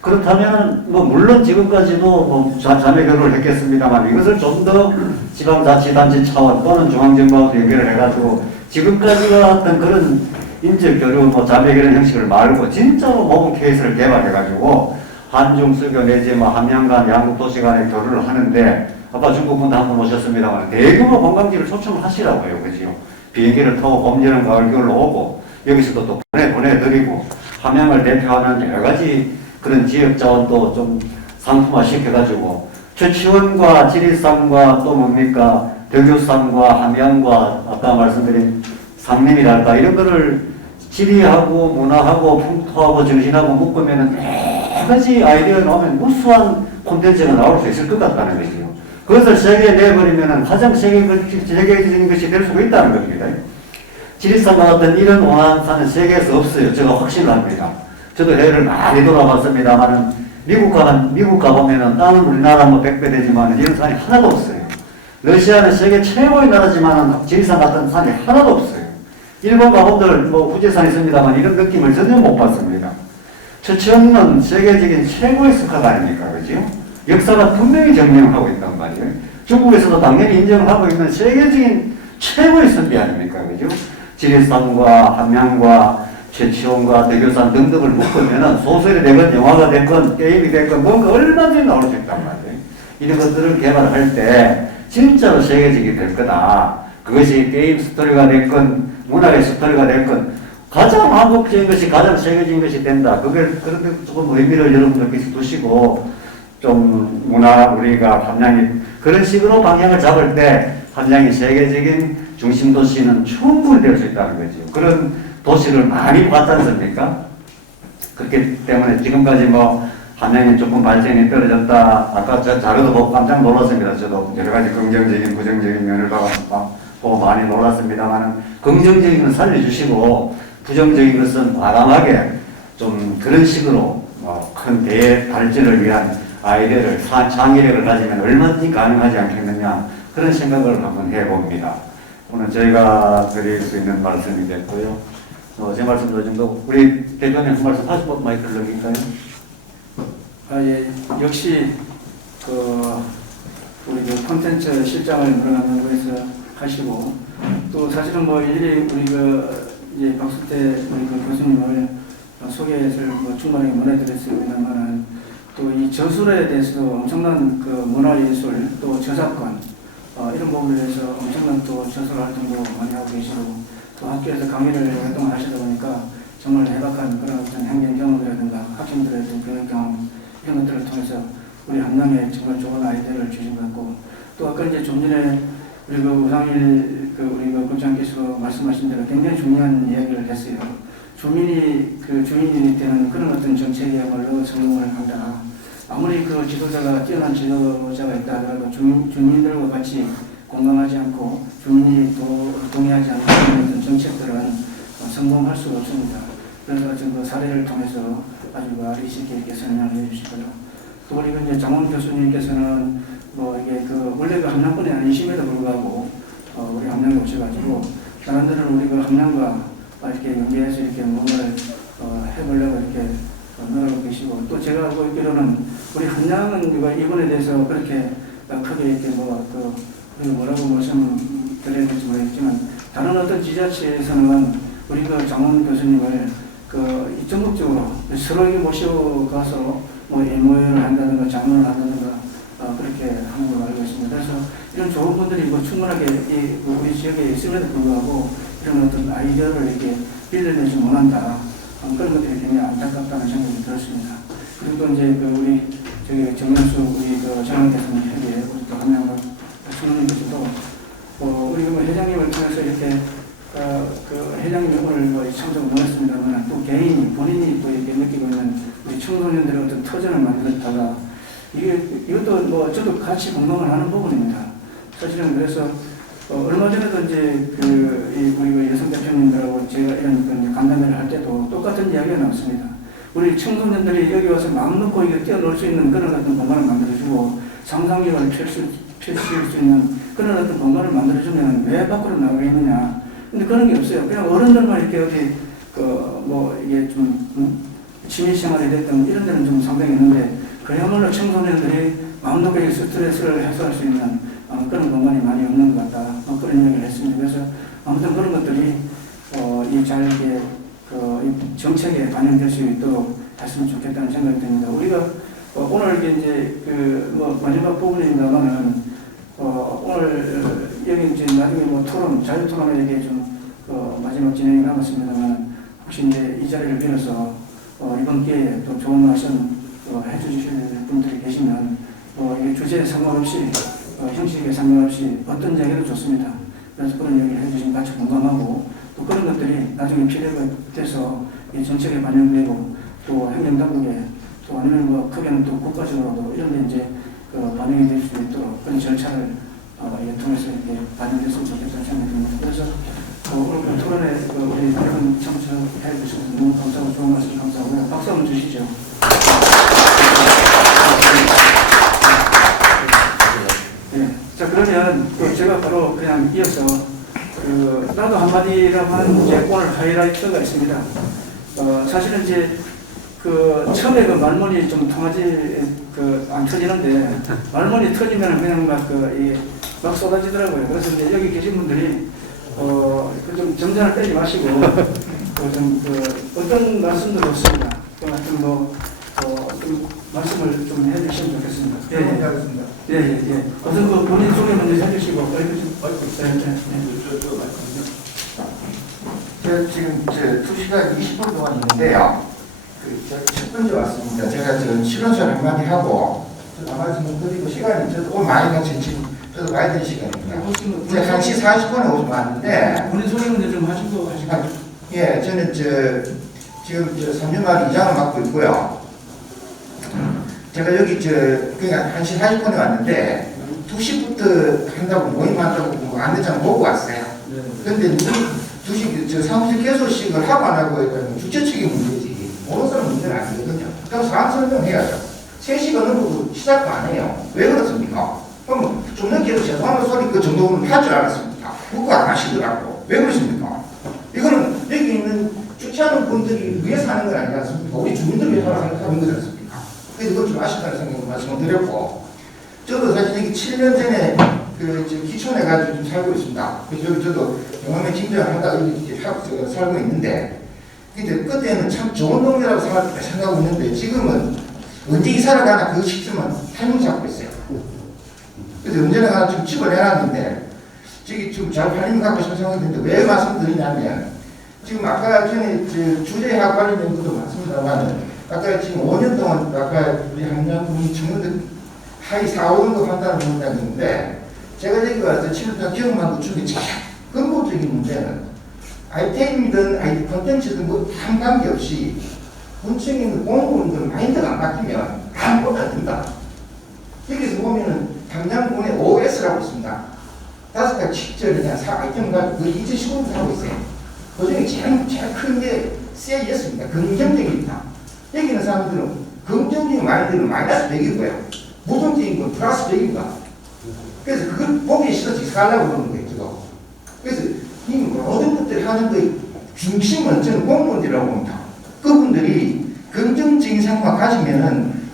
그렇다면 뭐 물론 지금까지도 뭐 자매 결혼을 했겠습니다만 이것을 좀 더 지방자치단체 차원 또는 중앙정부하고 연결을 해가지고 지금까지와 어떤 그런 인적 교류, 뭐 자매 결혼 형식을 말고 진짜로 모범 케이스를 개발해가지고 한중 수교 내지 뭐 함양 간 양국 도시 간의 교류를 하는데 아까 중국 분도 한번 오셨습니다만 대규모 관광지를 초청을 하시라고요, 그죠? 비행기를 타고 봄, 여름, 가을, 겨울로 오고 여기서도 또 보내드리고 함양을 대표하는 여러 가지 그런 지역 자원도 좀 상품화 시켜가지고 최치원과 지리산과 또 뭡니까 덕유산과 함양과 아까 말씀드린 상림이랄까 이런 거를 지리하고 문화하고 풍토하고 정신하고 묶으면은 여러 가지 아이디어 나오면 무수한 콘텐츠가 나올 수 있을 것 같다는 것이죠. 그것을 세계에 내버리면은 가장 세계적인 것이 될 수가 있다는 겁니다. 지리산과 같은 이런 원한산은 세계에서 없어요. 제가 확신을 합니다. 저도 해외를 많이 돌아봤습니다만은 미국 가보면은 땅은 우리나라 뭐 100배 되지만 이런 산이 하나도 없어요. 러시아는 세계 최고의 나라지만 지리산 같은 산이 하나도 없어요. 일본 가본들 뭐 후지산 있습니다만 이런 느낌을 전혀 못 받습니다. 최치원은 세계적인 최고의 스카가 아닙니까? 그죠? 역사가 분명히 증명하고 있단 말이에요. 중국에서도 당연히 인정을 하고 있는 세계적인 최고의 선비 아닙니까? 그죠? 지리산과 함양과 최치원과 대교산 등등을 묶으면은 소설이 되건 영화가 됐건 게임이 됐건 뭔가 얼마든지 나올 수 있단 말이에요. 이런 것들을 개발할 때 진짜로 세계적이 될 거다. 그것이 게임 스토리가 됐건 문학의 스토리가 됐건 가장 한국적인 것이 가장 세계적인 것이 된다. 그걸 그렇게 조금 의미를 여러분들께서 두시고 좀 문화 우리가 함양이 그런 식으로 방향을 잡을 때 함양이 세계적인 중심 도시는 충분히 될 수 있다는 거죠. 그런 도시를 많이 봤지 않습니까? 그렇기 때문에 지금까지 뭐 함양이 조금 발전이 떨어졌다. 아까 저 자료도 보고 깜짝 놀랐습니다. 저도 여러 가지 긍정적인 부정적인 면을 많이 놀랐습니다만 긍정적인 건 살려주시고 부정적인 것은 과감하게 좀 그런 식으로 큰 대의 발전을 위한 아이디어를 창의력을 가지면 얼마든지 가능하지 않겠느냐 그런 생각을 한번 해봅니다. 오늘 저희가 드릴 수 있는 말씀이 됐고요. 제 말씀도 이 정도. 우리 대표님 한 말씀 하시고 마이크를 넘길까요? 예, 역시 우리 콘텐츠 실장을 물어가는 거에서 하시고 또 사실은 일일이 우리 이제 박수태 우리 교수님을 소개를 충분하게 보내드렸습니다만은 또 이 저술에 대해서도 엄청난 문화예술 또 저작권 이런 부분에 대해서 엄청난 또 저술 활동도 많이 하고 계시고 또 학교에서 강의를 활동을 하시다 보니까 정말 해박한 그런 어떤 행정 경험이라든가 학생들의 어떤 교육 경험 이런 것들을 통해서 우리 함양에 정말 좋은 아이디어를 주신 것 같고 또 아까 이제 좀 전에 우리 우상일 우리 국장께서 말씀하신 대로 굉장히 중요한 이야기를 했어요. 주민이 주인이 되는 그런 어떤 정책이야말로 성공을 한다. 아무리 지도자가 뛰어난 지도자가 있다 하더라도 주민들과 같이 공감하지 않고 주민이 동의하지 않는 어떤 정책들은 성공할 수가 없습니다. 그래서 지금 사례를 통해서 아주 아리 쉽게 이렇게 설명을 해주시고요. 또 우리 이제 장원 교수님께서는 이게 원래 함양권이 아니심에도 불구하고 우리 함양에 오셔가지고 사람들은 우리 함양과 이렇게 연계해서 이렇게 뭔가를 해보려고 이렇게 노력하고 계시고 또 제가 알고 있기로는 우리 함양은 이번에 대해서 그렇게 크게 이렇게 뭐라고 말씀드려야 될지 모르겠지만 다른 어떤 지자체에서는 우리 장원 교수님을 전국적으로 서로에게 모셔가서 MOU를 한다든가 장문을 한다든가 그렇게 하는 걸로 알고 있습니다. 그래서 이런 좋은 분들이 충분하게 우리 지역에 있음에도 불구하고 이런 어떤 아이디어를 이렇게 빌려내지 못한다. 그런 것들이 굉장히 안타깝다는 생각이 들었습니다. 그리고 또 이제 우리 정현수 우리 정원 교수님에게 우리 또 함양을 주님께서도 우리 회장님을 통해서 이렇게 회장님이 오늘 참석을 못했습니다만 또 개인이 본인이 또 이렇게 느끼고 있는 우리 청소년들의 어떤 터전을 만들었다가 이것도 저도 같이 공감을 하는 부분입니다. 사실은 그래서 얼마 전에도 이제 우리 여성 대표님들하고 제가 이런 간담회를 할 때도 똑같은 이야기가 나왔습니다. 우리 청소년들이 여기 와서 마음 놓고 뛰어놀 수 있는 그런 어떤 공간을 만들어주고 상상력을 펼칠 수 있는 그런 어떤 공간을 만들어주면 왜 밖으로 나가겠느냐. 근데 그런 게 없어요. 그냥 어른들만 이렇게 어디 이게 좀 취미생활이 됐던 이런 데는 좀 상당히 있는데 그야말로 청소년들이 마음 놓고 스트레스를 해소할 수 있는 그런 공간이 많이 없는 것 같다. 그런 얘기를 했습니다. 그래서 아무튼 그런 것들이 잘 이렇게 정책에 반영될 수 있도록 했으면 좋겠다는 생각이 듭니다. 우리가 오늘 이제 마지막 부분입니다만은 오늘 여기 이제 나중에 토론, 자유 토론에 이게 좀 마지막 진행이 남았습니다만 혹시 이제 이 자리를 빌어서 이번 기회에 또 좋은 말씀 해주실 분들이 계시면 이게 주제에 상관없이 형식에 상관없이 어떤 이야기도 좋습니다. 그래서 그런 얘기를 해주시면 같이 공감하고 또 그런 것들이 나중에 필요가 돼서 이 정책에 반영되고 또 행정당국에 또 아니면 크게는 또 국가적으로도 이런 데 이제 반영이 될 수 있도록 그런 절차를 통해서 이렇게 반영됐으면 좋겠다는 생각이 듭니다. 그래서 오늘 토론에 우리 여러분 참석해 주셔서 너무 감사하고 좋은 말씀 감사하고요. 박수 한번 주시죠. 네. 자 그러면 제가 바로 그냥 이어서 나도 한마디라고 하는 이제 오늘 하이라이트가 있습니다. 사실은 이제 처음에 말문이 좀 통하지 안 터지는데 말문이 터지면 그냥 막 쏟아지더라고요. 그래서 이제 여기 계신 분들이 좀 점잖을 빼지 마시고 어떤 말씀도 없습니다. 하여튼 좀 말씀을 좀 해주시면 좋겠습니다. 예. 우선 본인 소개 먼저 해주시고 제가 지금 2시간 20분 동안 있는데요. 첫 번째 왔습니다. 제가 실론설 한마디 하고 아마 지금 그리고 시간이 오늘 많이 같이 지금 저도 가야 되는 시간입니다. 제가 1시 40분에 왔는데 본인 소개 먼저 좀 하시고 예, 저는 지금 3년만 이장을 맡고 있고요. 제가 여기 그냥 1시 40분에 왔는데 2시부터 한다고 모임한다고 뭐 안내장 보고 왔어요. 근데 2시 저 사무실 개소식을 하고 안 하고 이거는 주최 측의 문제지 모르는 사람 문제는 아니거든요. 그럼 상황 설명해야죠. 3시간 넘고 시작도 안 해요. 왜 그렇습니까? 그럼 좀 늦게 해도 죄송하는 소리 그 정도는 할 줄 알았습니다. 그거 안 하시더라고. 왜 그러십니까? 이거는 여기 있는 주최하는 분들이 위해서 하는 건 아니지 않습니까? 우리 주민들 위해서 하는 거지 않습니까? 그래서 그걸 좀 아쉽다는 생각을 말씀을 드렸고, 저도 사실 여기 7년 전에 지금 기촌에 가지고 좀 살고 있습니다. 그래서 여기 저도 경험에 진정을 하다가 이렇게 살고 있는데, 근데 그때는 참 좋은 동네라고 생각하고 있는데, 지금은 언제 이사를 가나 그 시점은 타이밍 잡고 있어요. 그래서 언제나 가나 좀 집어내놨는데, 저기 좀 잘 팔리면 갖고 싶은 생각이 드는데, 왜 말씀드리냐면, 지금 아까 전에 주제하고 관련된 것도 많습니다만, 아까 지금 5년 동안 아까 우리 한양군이 청년들 하위 4, 5년도 한다는 문제가 있는데, 제가 여기 와서 7년 동안 경험한 것 중에 제일 근본적인 문제는 아이템이든 콘텐츠든 뭐 한 관계없이 군청에 있는 공무원들 마인드가 안 바뀌면 아무것도 안 된다. 여기서 보면은 함양군에 OS라고 있습니다. 5가지 칙절이냐 아이템을 가지고 그 2015년도 하고 있어요. 그 중에 제일 큰 게 CIS입니다. 긍정적입니다. 여기 있는 사람들은 긍정적인 마인드는 마이너스 100이고요. 부정적인 건 플러스 100입니다. 그래서 그걸 보기 싫어서 이사하려고 그러는 거예요, 지금. 그래서 이 모든 것들이 하는 거의 중심은 저는 공무원들이라고 봅니다. 그분들이 긍정적인 생각 가지면은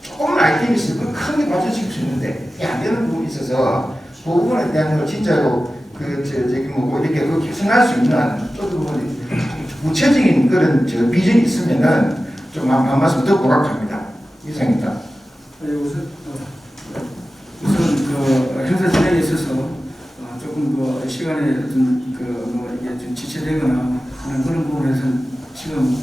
조금만 아이템이 있을 걸 크게 발전시킬 수 있는데, 이게 안 되는 부분이 있어서 그 부분에 대한 걸 진짜로 이렇게 그 개선할 수 있는 또 부분이 구체적인 그런 비전이 있으면은 좀 한 말씀 더 보각합니다. 이상입니다. 우선 그 행사 진행에 있어서 조금 시간에 이게 좀 지체되거나 하는 그런 부분에서 지금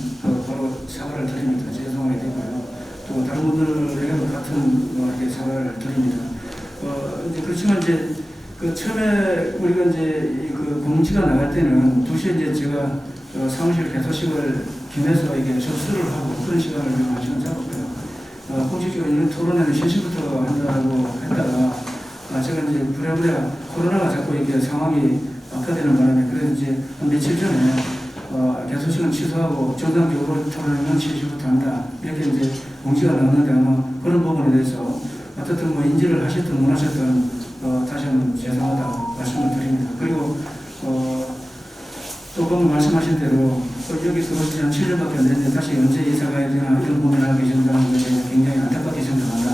바로 사과를 드립니다. 죄송하게 되고요. 또 다른 분들에게도 같은 이렇게 사과를 드립니다. 이제 그렇지만 이제 그 처음에 우리가 이제 그 공지가 나갈 때는 2시에 이제 제가 사무실 개소식을 김해서 이게 접수를 하고 그런 시간을 한 시간 잡았고요. 공식적으로 이런 토론회는 3시부터 한다고 했다가 제가 이제 부랴부랴 코로나가 자꾸 이게 상황이 악화되는 바람에 그래서 이제 한 며칠 전에 개소식은 취소하고 정상적으로 토론회는 7시부터 한다 이렇게 이제 공지가 나왔는데 아마 그런 부분에 대해서 어떻든 뭐 인지를 하셨든 못 하셨든 다시 한번 죄송하다고 말씀을 드립니다. 그리고 또 방금 말씀하신 대로 여기서 오신 한 7년밖에 안 됐는데 다시 언제 이사 가야 되나 이런 고민을 하고 계신다는 것에 굉장히 안타깝게 생각합니다.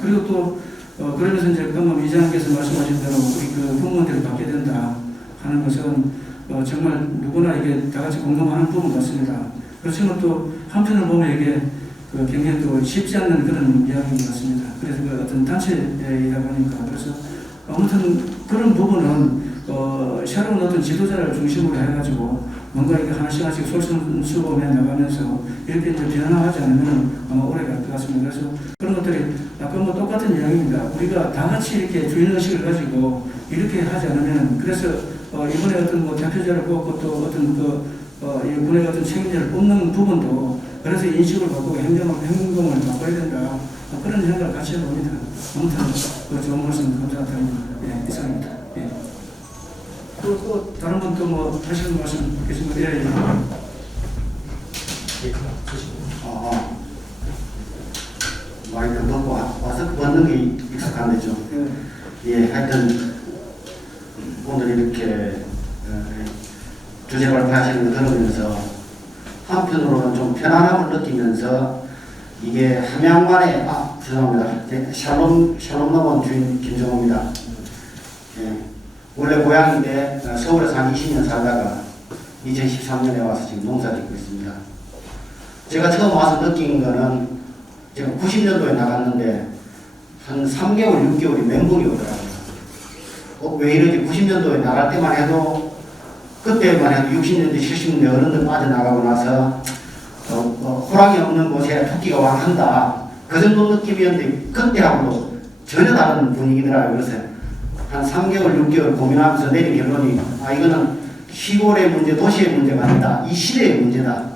그리고 또 그러면서 이제 방금 이장님께서 말씀하신 대로 우리 그 공무원들이 받게 된다 하는 것은 정말 누구나 이게 다 같이 공감하는 부분 같습니다. 그렇지만 또 한편으로 보면 이게 굉장히 또 쉽지 않는 그런 이야기인 것 같습니다. 그래서 그 어떤 단체이다 보니까 그래서 아무튼 그런 부분은 새로운 어떤 지도자를 중심으로 해가지고 뭔가 이렇게 하나씩 솔선수범해 나가면서 이렇게 이제 변화하지 않으면 아마 오래 갈 것 같습니다. 그래서 그런 것들이 아까 뭐 똑같은 이야기입니다. 우리가 다 같이 이렇게 주인의식을 가지고 이렇게 하지 않으면 그래서 이번에 어떤 뭐 대표자를 뽑고 또 어떤 이 군의 어떤 책임자를 뽑는 부분도 그래서 인식을 바꾸고 행동을 바꿔야 된다. 그런 생각을 같이 해봅니다. 아무튼 좋은 말씀 감사드립니다. 예, 이상입니다. 예. 또 다른 분 또 뭐 하시는 말씀 계신가요? 예, 예. 많이 듣고 와서 걷는 게 익숙한 데죠. 예, 하여튼 오늘 이렇게 주제 발표하시는 거 들으면서 한편으로는 좀 편안함을 느끼면서 이게 함양만의 죄송합니다. 샬롬 넘은 주인 김정호입니다. 예, 원래 고향인데 서울에서 한 20년 살다가 2013년에 와서 지금 농사 짓고 있습니다. 제가 처음 와서 느낀 거는 제가 90년도에 나갔는데 한 3개월, 6개월이 멘붕이 오더라고요. 왜 이러지? 90년도에 나갈 때만 해도 그때만 해도 60년대, 70년대 어른들 빠져나가고 나서 호랑이 없는 곳에 토끼가 왕한다. 그 정도 느낌이었는데 그때하고도 전혀 다른 분위기더라고요. 그래서 한 3개월, 6개월 고민하면서 내린 결론이 이거는 시골의 문제, 도시의 문제가 아니다. 이 시대의 문제다.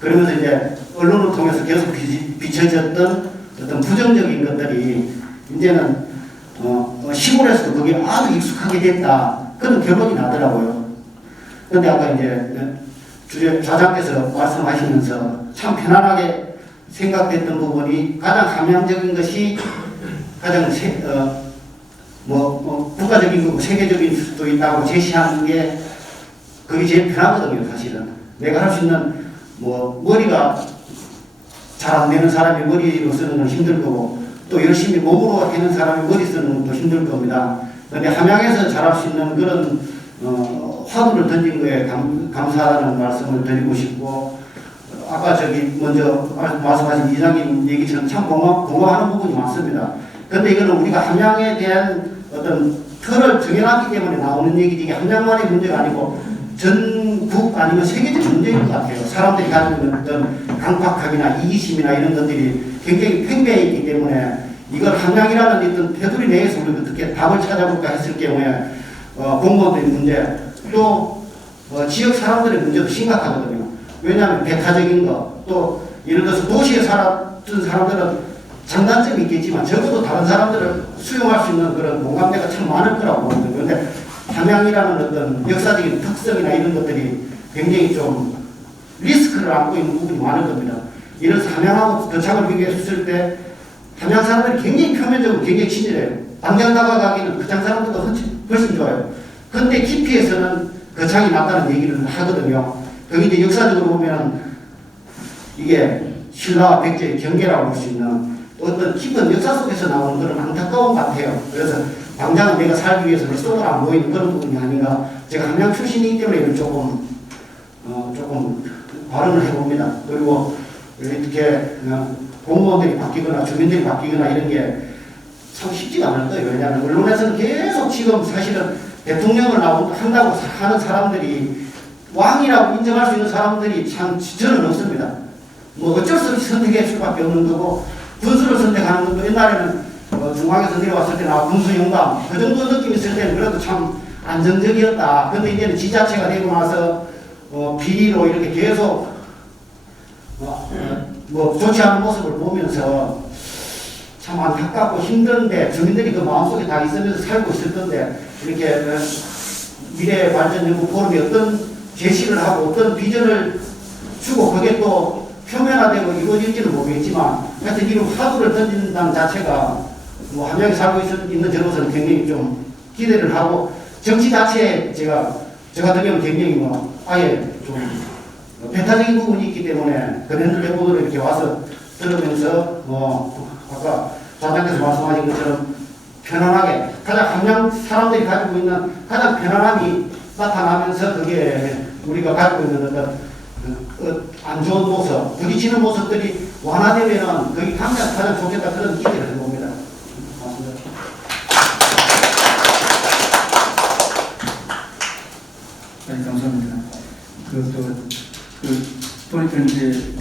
그러면서 이제 언론을 통해서 계속 비춰졌던 어떤 부정적인 것들이 이제는 시골에서도 그게 아주 익숙하게 됐다. 그런 결론이 나더라고요. 그런데 아까 이제 좌장께서 말씀하시면서 참 편안하게 생각됐던 부분이 가장 함량적인 것이 가장 국가적인 거고 세계적인 수도 있다고 제시하는 게 그게 제일 편하거든요. 사실은 내가 할 수 있는 머리가 잘 안 되는 사람이 머리로 쓰는 건 힘들 거고 또 열심히 몸으로 하는 사람이 머리 쓰는 것도 힘들 겁니다. 그런데 함양에서 잘할 수 있는 그런 화두를 던진 거에 감사하다는 말씀을 드리고 싶고 아까 먼저 말씀하신 이장님 얘기처럼 참 공감하는 부분이 많습니다. 그런데 이거는 우리가 함양에 대한 어떤 틀을 정해놨기 때문에 나오는 얘기지 이게 함양만의 문제가 아니고 전국 아니면 세계적 문제인 것 같아요. 사람들이 가지고 있는 어떤 강박함이나 이기심이나 이런 것들이 굉장히 팽배해 있기 때문에 이걸 함양이라는 어떤 테두리 내에서 우리가 어떻게 답을 찾아볼까 했을 경우에 공무원들의 문제 또 지역 사람들의 문제도 심각하거든요. 왜냐하면 배타적인 거 또 예를 들어서 도시에 살았던 사람들은 장단점이 있겠지만 적어도 다른 사람들을 수용할 수 있는 그런 공감대가 참 많을 거라고 보거든요. 그런데 함양이라는 어떤 역사적인 특성이나 이런 것들이 굉장히 좀 리스크를 안고 있는 부분이 많을 겁니다. 예를 들어서 함양하고 거창을 비교했을 때 함양 사람들이 굉장히 표면적으로 굉장히 친절해요. 당장 다가가기는 거창 사람들도 훨씬 좋아요. 근데 깊이에서는 거창이 낫다는 얘기를 하거든요. 거기 이제 역사적으로 보면 이게 신라와 백제의 경계라고 볼 수 있는 어떤 깊은 역사 속에서 나오는 그런 안타까움 같아요. 그래서 당장은 내가 살기 위해서 쏙 안 보이는 그런 부분이 아닌가. 제가 함양 출신이기 때문에 이걸 조금 발언을 해봅니다. 그리고 이렇게 공무원들이 바뀌거나 주민들이 바뀌거나 이런 게 참 쉽지가 않을 거예요. 왜냐하면 언론에서는 계속 지금 사실은 대통령을 한다고 하는 사람들이 왕이라고 인정할 수 있는 사람들이 참 저는 없습니다. 어쩔 수 없이 선택할 수밖에 없는 거고 군수를 선택하는 것도 옛날에는 중앙에서 내려왔을 때나 군수영감 그 정도 느낌이 있을 때는 그래도 참 안정적이었다. 근데 이제는 지자체가 되고 나서 비리로 이렇게 계속 좋지 않은 모습을 보면서 참 안타깝고 힘든데 주민들이 그 마음속에 다 있으면서 살고 있을 건데 이렇게 미래발전연구 포럼이 어떤 제시를 하고 어떤 비전을 주고 그게 또 표면화되고 이루어질지는 모르겠지만 하여튼 이런 화두를 던진다는 자체가 함양에 살고 있는 저로서는 굉장히 좀 기대를 하고 정치 자체에 저 같은 경우는 굉장히 아예 좀 배타적인 부분이 있기 때문에 그런 레포도를 이렇게 와서 들으면서 아까 좌장께서 말씀하신 것처럼 편안하게 가장 함양 사람들이 가지고 있는 가장 편안함이 나타나면서 그게 우리가 가지고 있는 어떤 안 좋은 모습, 부딪히는 모습들이 완화되면은 그게 가장 좋겠다 그런 기대를 해봅니다. 맞습니다. 네, 감사합니다. 보니까 이제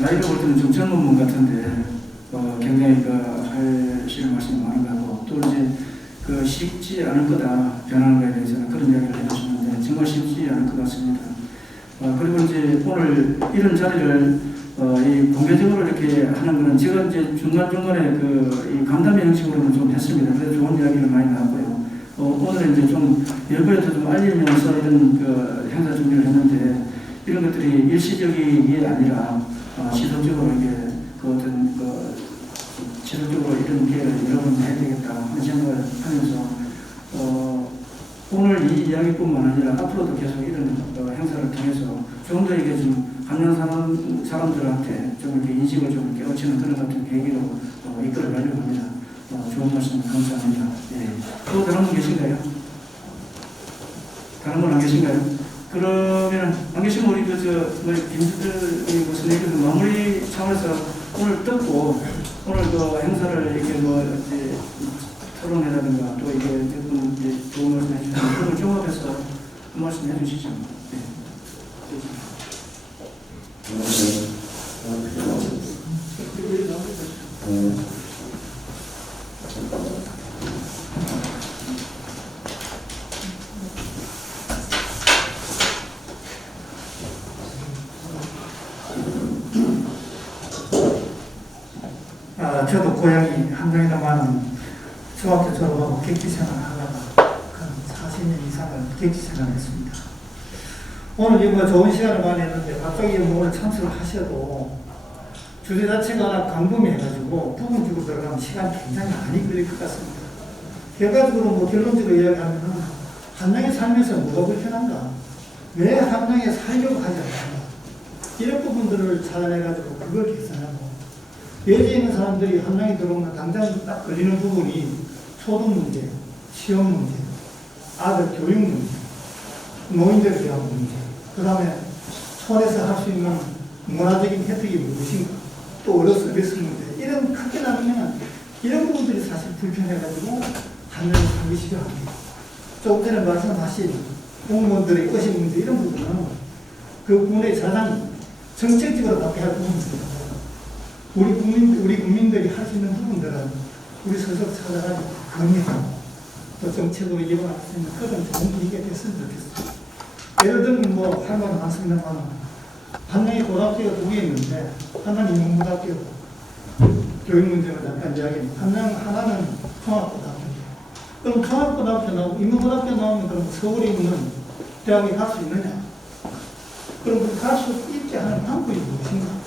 나이를 볼 때는 좀 젊은 분 같은데 굉장히 하실 말씀이 많은 것 같고 또 이제 쉽지 않을 거다 변하는 것에 대해서는 그런 이야기를 해주셨는데 정말 쉽지 않을 것 같습니다. 그리고 이제 오늘 이런 자리를 공개적으로 이렇게 하는 거는 제가 이제 중간중간에 이 간담회 형식으로는 좀 했습니다. 그래서 좋은 이야기를 많이 나왔고요. 오늘 이제 좀 여부에도 좀 알리면서 이런 행사 준비를 했는데 이런 것들이 일시적인 게 아니라 지속적으로 이게 지속적으로 이런 기회를 여러 번 해야 되겠다 하는 생각을 하면서 오늘 이 이야기뿐만 아니라 앞으로도 계속 이런 행사를 통해서 좀 더 이게 좀 함양 사람들한테 좀 이렇게 인식을 좀 깨우치는 그런 같은 계기로 이끌어가려고 합니다. 좋은 말씀 감사합니다. 예. 또 다른 분 계신가요? 다른 분 안 계신가요? 그러면 안 계시면 우리 김수들 선생님께서 마무리 차원에서 오늘 듣고 오늘 행사를 이렇게 이제 토론회라든가 또 이게 몇분 좋은 말씀 해주시면 그걸 종합해서 한 말씀 해주시죠. 네. 저도 고향이 함양이다마는 중학교 졸업하고 객지 생활을 하다가 한 40년 이상을 객지 생활을 했습니다. 오늘 이거 좋은 시간을 많이 했는데 갑자기 오늘 참석을 하셔도 주제 자체가 강범위해가지고 부분적으로 들어가면 시간이 굉장히 많이 걸릴 것 같습니다. 결과적으로 뭐 결론적으로 이야기하면 한양에 살면서 뭐가 불편한가? 왜 한양에 살려고 하지 않는가? 이런 부분들을 찾아내가지고 그걸 개선하고 외지에 있는 사람들이 한양에 들어오면 당장 딱 걸리는 부분이 소득 문제, 취업 문제, 아들 교육 문제, 노인들에 대한 문제, 그 다음에 촌에서 할 수 있는 문화적인 혜택이 무엇인가, 또 어려 서비스 문제, 이런 크게 나누면 이런 부분들이 사실 불편해가지고 한양에 살기 싫어합니다. 조금 전에 말씀하신 공무원들의 의식 문제, 이런 부분은 그 부분의 가장 정책적으로 바뀌어야 할 부분입니다. 우리 국민들이 할 수 있는 부분들은 우리 스스로 찾아가지고 건의하고 또 정책으로 이용할 수 있는 그런 좋은 분위기가 됐으면 좋겠습니다. 예를 들면 뭐 할 말은 많습니다만 한양에 고등학교가 2개 있는데 하나는 인문고등학교고 교육 문제는 잠깐 이야기합니다. 하나는 종합고등학교. 그럼 종합고등학교 나오고 인문고등학교 나오면 그럼 서울에 있는 대학에 갈 수 있느냐? 그럼 그 갈 수 있게 하는 방법이 무엇인가?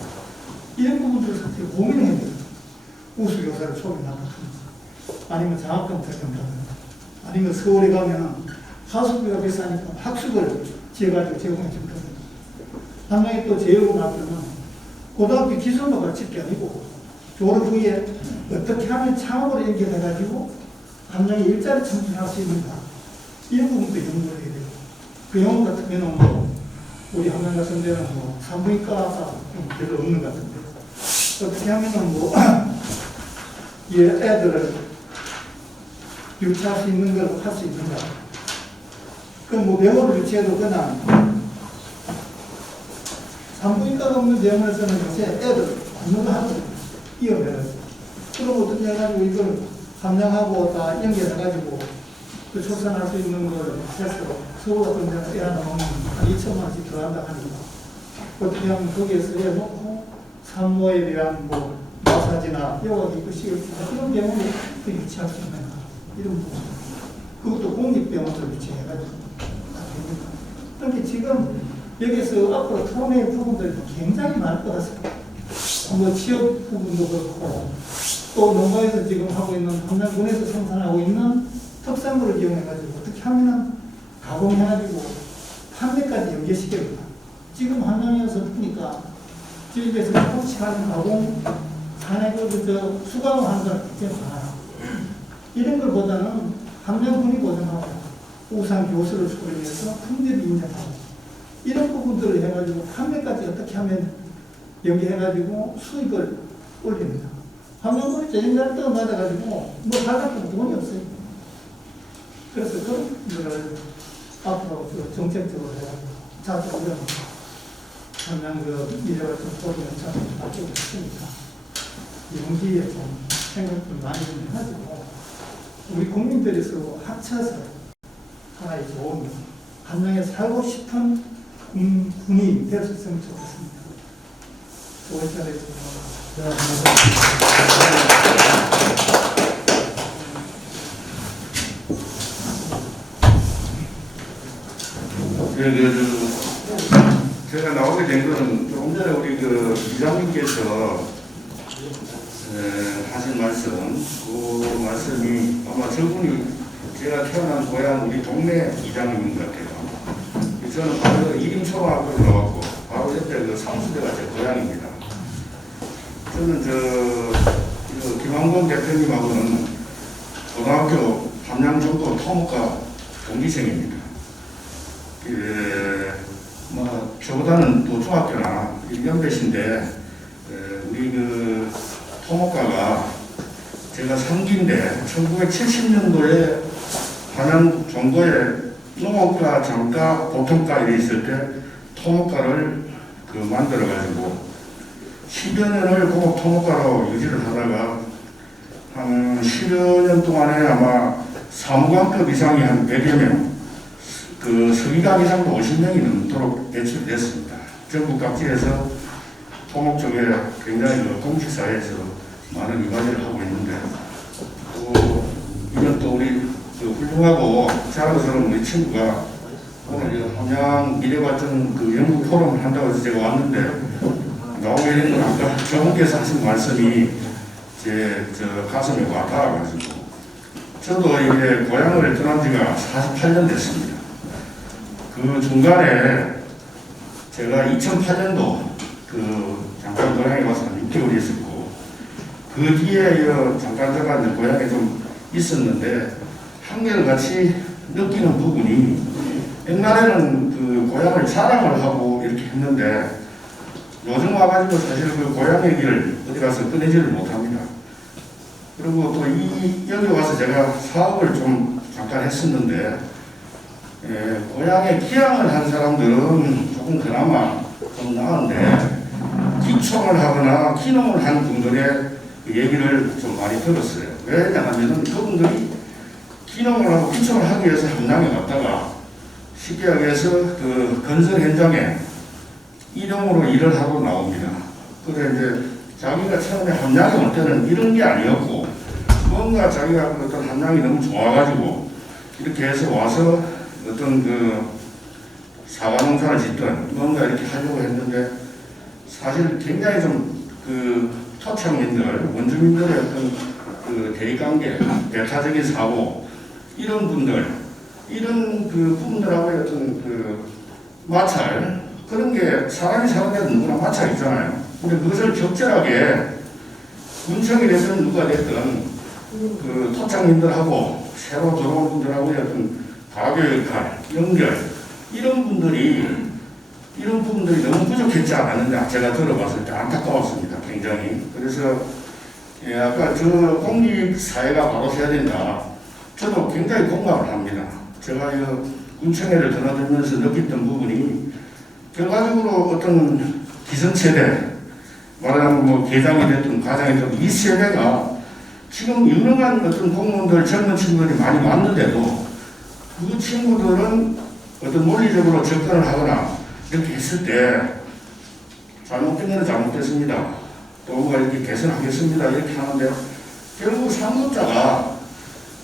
이런 부분들을 사실 고민을 해야 돼요. 우수교사를 초빙한다든지, 아니면 장학금 적용한다든지, 아니면 서울에 가면 하숙비가 비싸니까 학습을 지어가지고 제공해 준다든지. 한양에 또 제휴고등학교는 고등학교 기술만 가르칠 게 아니고 졸업 후에 어떻게 하면 창업을 연결해가지고 한양에 일자리 창출할 수 있는가, 이런 부분도 연구를 해야 돼요. 그 영어 같은 경우는 뭐 우리 한양 같은 데는 뭐 산부인과가 별로 없는 것 같은데 어떻게 하면은 뭐 이 애들을 유치할 수 있는 걸 할 수 있는가? 그럼 뭐 병원을 유치해도 그냥 산부인과가 없는 병원에서는 요새 애들 공부도 하거든요. 이어내서. 그럼 어떻게 해가지고 이걸 함량하고 다 연결해가지고 그 출산할 수 있는 걸 해서 서울 같은 데는 애 하나 넣으면 한 2천만 원씩 들어간다 하니까 어떻게 하면 거기에서 해놓고 산모에 대한 뭐 마사지나 요가 기구식을 이런 병원을 유치할 수 있는가, 이런 부분. 그것도 공립병원을 유치해가지고 다 됩니다. 그렇게 지금 여기서 앞으로 토론의 부분들이 굉장히 많을 것 같습니다. 뭐 취업 부분도 그렇고 또 농가에서 지금 하고 있는 한양군에서 생산하고 있는 특산물을 이용해가지고 어떻게 하면은 가공해가지고 판매까지 연계시켜줍니다. 지금 한양에서 보니까 집에서 토치하는 가공 산해도 수강을 하는 사람 굉장히 많아요. 이런 것보다는 한양군이 보장하고 우선 교수를 초빙해서 품질을 인정하고 이런 부분들을 해가지고 판매까지 어떻게 하면 연계해가지고 수익을 올립니다. 한양군이 재정자료가 맞아가지고 뭐 살갑고 돈이 없어요. 그래서 그런 거를 앞으로 정책적으로 해가지고 자주 이런 한양 미래가 좀 보이는 참 바뀌고 있으니까 이런 기회에 좀 생각 좀 많이 좀 해가지고 우리 국민들이 서로 합쳐서 하나의 좋은 한양에 살고 싶은 군이 될 수 있으면 좋겠습니다. 좋은 시간에 제가 나오게 된 것은 조금 전에 우리 이장님께서 하신 말씀, 그 말씀이 아마 저분이 제가 태어난 고향 우리 동네 이장님인 것 같아요. 저는 바로 이림초등학교에 나왔고 바로 옆에 그 상수대가 제 고향입니다. 저는 김한권 대표님하고는 고등학교 함양정도 토목과 동기생입니다. 저보다는 또 중학교나 연배신데 우리 그 토목과가 제가 3기인데 1970년도에 한양 정도에 농업과 장과 보통과 이래 있을 때 토목과를 만들어 가지고 10여 년을 공업 토목과로 유지를 하다가 한 10여 년 동안에 아마 사무관급 이상이 한 100여 명, 서기관 이상도 50명이 넘도록 배출됐습니다. 전국 각지에서 토목 쪽에 굉장히 공직사회에서 많은 이바지를 하고 있는데 오늘 또 우리 그 훌륭하고 자랑스러운 우리 친구가 오늘 이 함양 미래발전 그 연구 포럼을 한다고 해서 제가 왔는데 나오게 된 건 아까 저분께서 하신 말씀이 저 가슴에 와 닿아가지고 저도 이제 고향을 떠난 지가 48년 됐습니다. 그 중간에 제가 2008년도 그 잠깐 고향에 와서 한 6개월 있었고 그 뒤에 잠깐 들어갔는데 고향에 좀 있었는데 한결같이 느끼는 부분이 옛날에는 그 고향을 자랑을 하고 이렇게 했는데 요즘 와가지고 사실 그 고향 얘기를 어디 가서 꺼내지를 못합니다. 그리고 또 여기 와서 제가 사업을 좀 잠깐 했었는데 고향에 기양을 한 사람들은 조금 그나마 좀 나은데 기총을 하거나 기농을 한 분들의 그 얘기를 좀 많이 들었어요. 왜냐하면 그분들이 기농을 하고 기총을 하기 위해서 함양에 갔다가 쉽게 얘기해서 그 건설 현장에 일용으로 일을 하고 나옵니다. 그래 이제 자기가 처음에 함양에 올 때는 이런 게 아니었고 뭔가 자기가 어떤 함양이 너무 좋아가지고 이렇게 해서 와서 어떤 그 사과 농사를 짓든 뭔가 이렇게 하려고 했는데 사실 굉장히 좀 그 토착민들, 원주민들의 어떤 그 대립관계, 배타적인 사고 이런 분들, 이런 그 부분들하고의 어떤 그 마찰 그런 게 사람이 사는 데는 누구나 마찰 있잖아요. 근데 그것을 적절하게 군청이 됐든 누가 됐든 그 토착민들하고 새로 들어온 분들하고의 어떤 가교 역할, 연결 이런 부분들이 너무 부족했지 않았는데 제가 들어봤을 때 안타까웠습니다. 굉장히. 그래서 아까 저 공직사회가 바로 서야 된다. 저도 굉장히 공감을 합니다. 제가 이 군청회를 드나들면서 느꼈던 부분이 결과적으로 어떤 기성세대, 말하자면 뭐 계장이 됐든 과장이 됐든 이 세대가 지금 유능한 어떤 공무원들, 젊은 친구들이 많이 왔는데도 그 친구들은 어떤 논리적으로 접근을 하거나 이렇게 했을 때 잘못된 거는 잘못됐습니다. 또 뭔가 이렇게 개선하겠습니다. 이렇게 하는데 결국 상급자가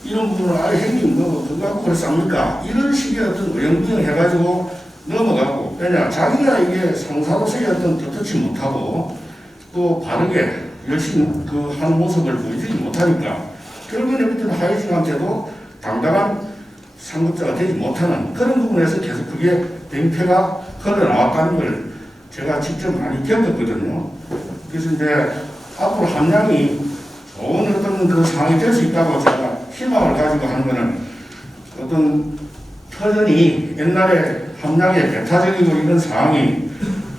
이런 부분을 아예 형님 그거 갖고 그걸 쌉니까? 이런 식의 어떤 의형부형 해가지고 넘어가고 왜냐 자기가 이게 상사로서의 어떤 떳떳지 못하고 또 바르게 열심히 그 하는 모습을 보이지 못하니까 결국에는 밑에 하위직한테도 당당한 상급자가 되지 못하는 그런 부분에서 계속 그게 뱅패가 흘러나왔다는 걸 제가 직접 많이 겪었거든요. 그래서 이제 앞으로 함양이 좋은 어떤 그 상황이 될 수 있다고 제가 희망을 가지고 하는 거는 어떤 터전이 옛날에 함양의 배타적이고 이런 상황이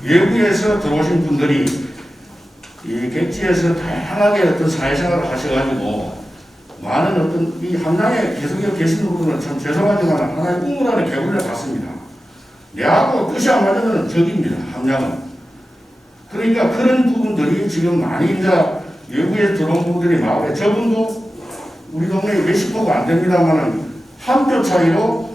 외부에서 들어오신 분들이 이 객지에서 다양하게 어떤 사회생활을 하셔가지고 많은 어떤 이 함양에 계속 계신 분들은 참 죄송하지만 하나의 꿈을 안에 개구리를 봤습니다. 내하고 뜻이 안 맞으면 적입니다. 함양은. 그러니까 그런 부분들이 지금 많이 이제 외부에 들어온 분들이 마을에 저분도 우리 동네에 몇십 호가 안 됩니다만은 한 표 차이로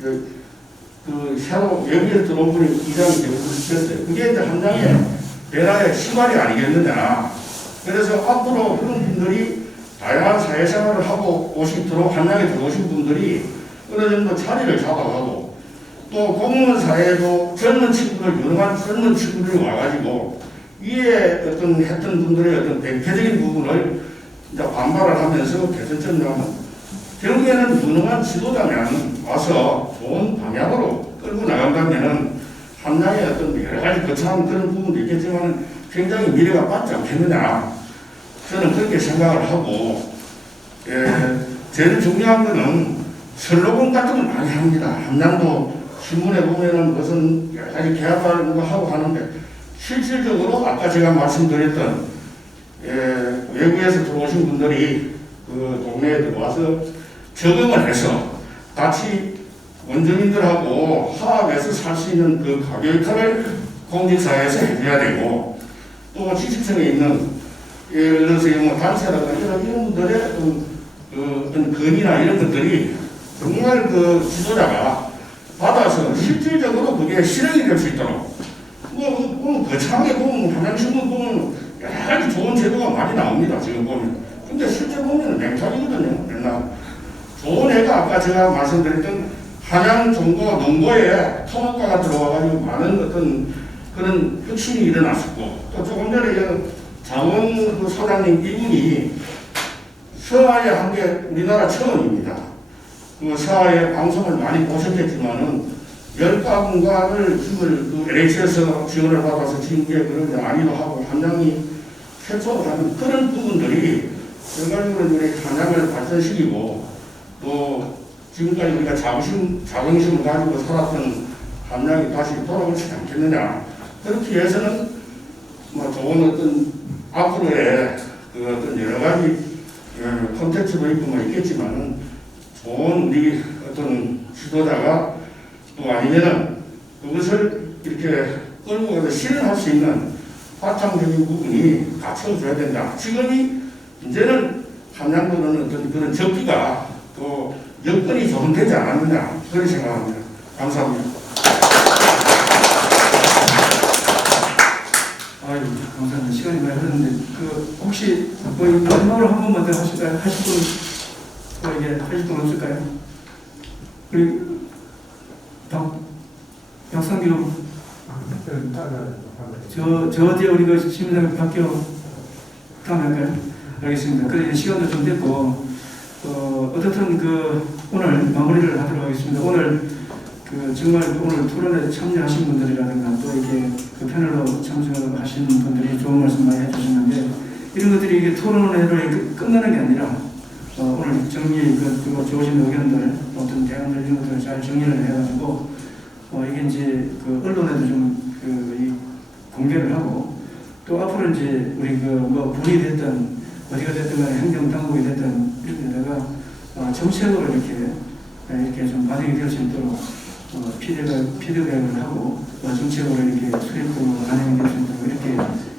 그 새로 외부에 들어온 분이 이장이 되고 그랬어요. 그게 이제 함양의 변화의 시발이 아니겠느냐. 그래서 앞으로 그런 분들이 다양한 사회생활을 하고 함양에 들어오신 분들이 어느 정도 자리를 잡아가고 또 공무원 사회에도 젊은 친구들, 유능한 젊은 친구들이 와가지고 위에 어떤 했던 분들의 어떤 대표적인 부분을 이제 반발을 하면서 개선점을 하면 결국에는 유능한 지도자면 와서 좋은 방향으로 끌고 나간다면은 함양의 어떤 여러 가지 거창한 그런 부분도 있겠지만 굉장히 미래가 맞지 않겠느냐. 저는 그렇게 생각을 하고, 제일 중요한 거는 슬로건 같은 걸 많이 합니다. 함양도 신문에 보면은 무슨 여러 가지 계약을 하고 하는데 실질적으로 아까 제가 말씀드렸던 외국에서 들어오신 분들이 그 동네에 들어와서 적응을 해서 같이 원주민들하고 화합해서 살 수 있는 그 가교육을 공직사회에서 해줘야 되고 또 지식층에 있는 예를 들어서 뭐 단체라든가 이런 분들의 어떤 건의나 이런 것들이 정말 그 지도자가 받아서 실질적으로 그게 실행이 될 수 있도록 거창하게 보면 함양신문 보면 여러 가지 좋은 제도가 많이 나옵니다. 지금 보면. 근데 실제 보면 맹탈이거든요. 맨날 아까 제가 말씀드렸던 한양 정보 농고에 토목과가 들어와가지고 많은 어떤 그런 혁신이 일어났었고, 또 조금 전에 장원 그 소장님 이분이 서하에 한 게 우리나라 처음입니다. 그 서하에 방송을 많이 보셨겠지만은 10가군가를 지금 LH에서 지원을 받아서 지은 게 그런 아니도 하고 한양이 최초로 하는 그런 부분들이 결과적으로 우리 한양을 발전시키고, 또 지금까지 우리가 자긍심을 가지고 살았던 한양이 다시 돌아오지 않겠느냐. 그렇게 해서는 뭐 좋은 어떤 앞으로의 그 어떤 여러 가지 콘텐츠도 있고 뭐 있겠지만은 좋은 우리 어떤 지도자가 또 아니면은 그것을 이렇게 끌고 가서 실현할 수 있는 바탕적인 부분이 갖춰줘야 된다. 지금이 이제는 한양도는 어떤 그런 적기가 또 여건이 좀 되지 않았느냐 그런 생각합니다. 감사합니다. 아유, 감사합니다. 시간이 많이 흐르는데 혹시 마지막으로 한 번만 더 하실까요? 하실 분 이게 하실 분 없을까요? 우리 박상규 저 어제 우리가 시민당 바뀌어 다음에 할까요? 알겠습니다. 그래 시간도 좀 됐고 어떻든 오늘 마무리를 하도록 하겠습니다. 오늘 정말 오늘 토론에 참여하신 분들이라든가 또 이게 패널로 참석하신 분들이 좋은 말씀 많이 해주셨는데, 이런 것들이 이게 토론회로 끝나는 게 아니라 오늘 정리 그리고 좋으신 의견들 어떤 대안들 이런 것들을 잘 정리를 해가지고 이게 이제 언론에도 좀 공개를 하고, 또 앞으로 이제 우리 뭐 불이 됐든 어디가 됐든 간에 행정당국이 됐든 이런 데다가 정책으로 이렇게 좀 반영이 될 수 있도록 피드백을 하고 정책으로 이렇게 수립되고 반영이 될 수 있도록 이렇게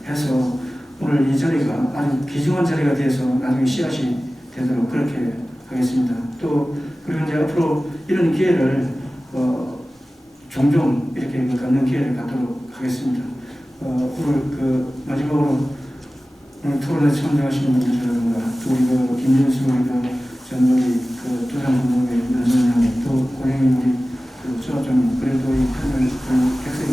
해서 오늘 이 자리가 아주 귀중한 자리가 돼서 나중에 씨앗이 되도록 그렇게 하겠습니다. 또 그리고 이제 앞으로 이런 기회를 종종 이렇게 갖는 기회를 갖도록 하겠습니다. 오늘 마지막으로 오늘 토론에 참여하시는 분들이라든가 또 우리 김윤수 우리 조장 선생님, 또 고양이 우리 조합장님, 그래도 이 패널 객석에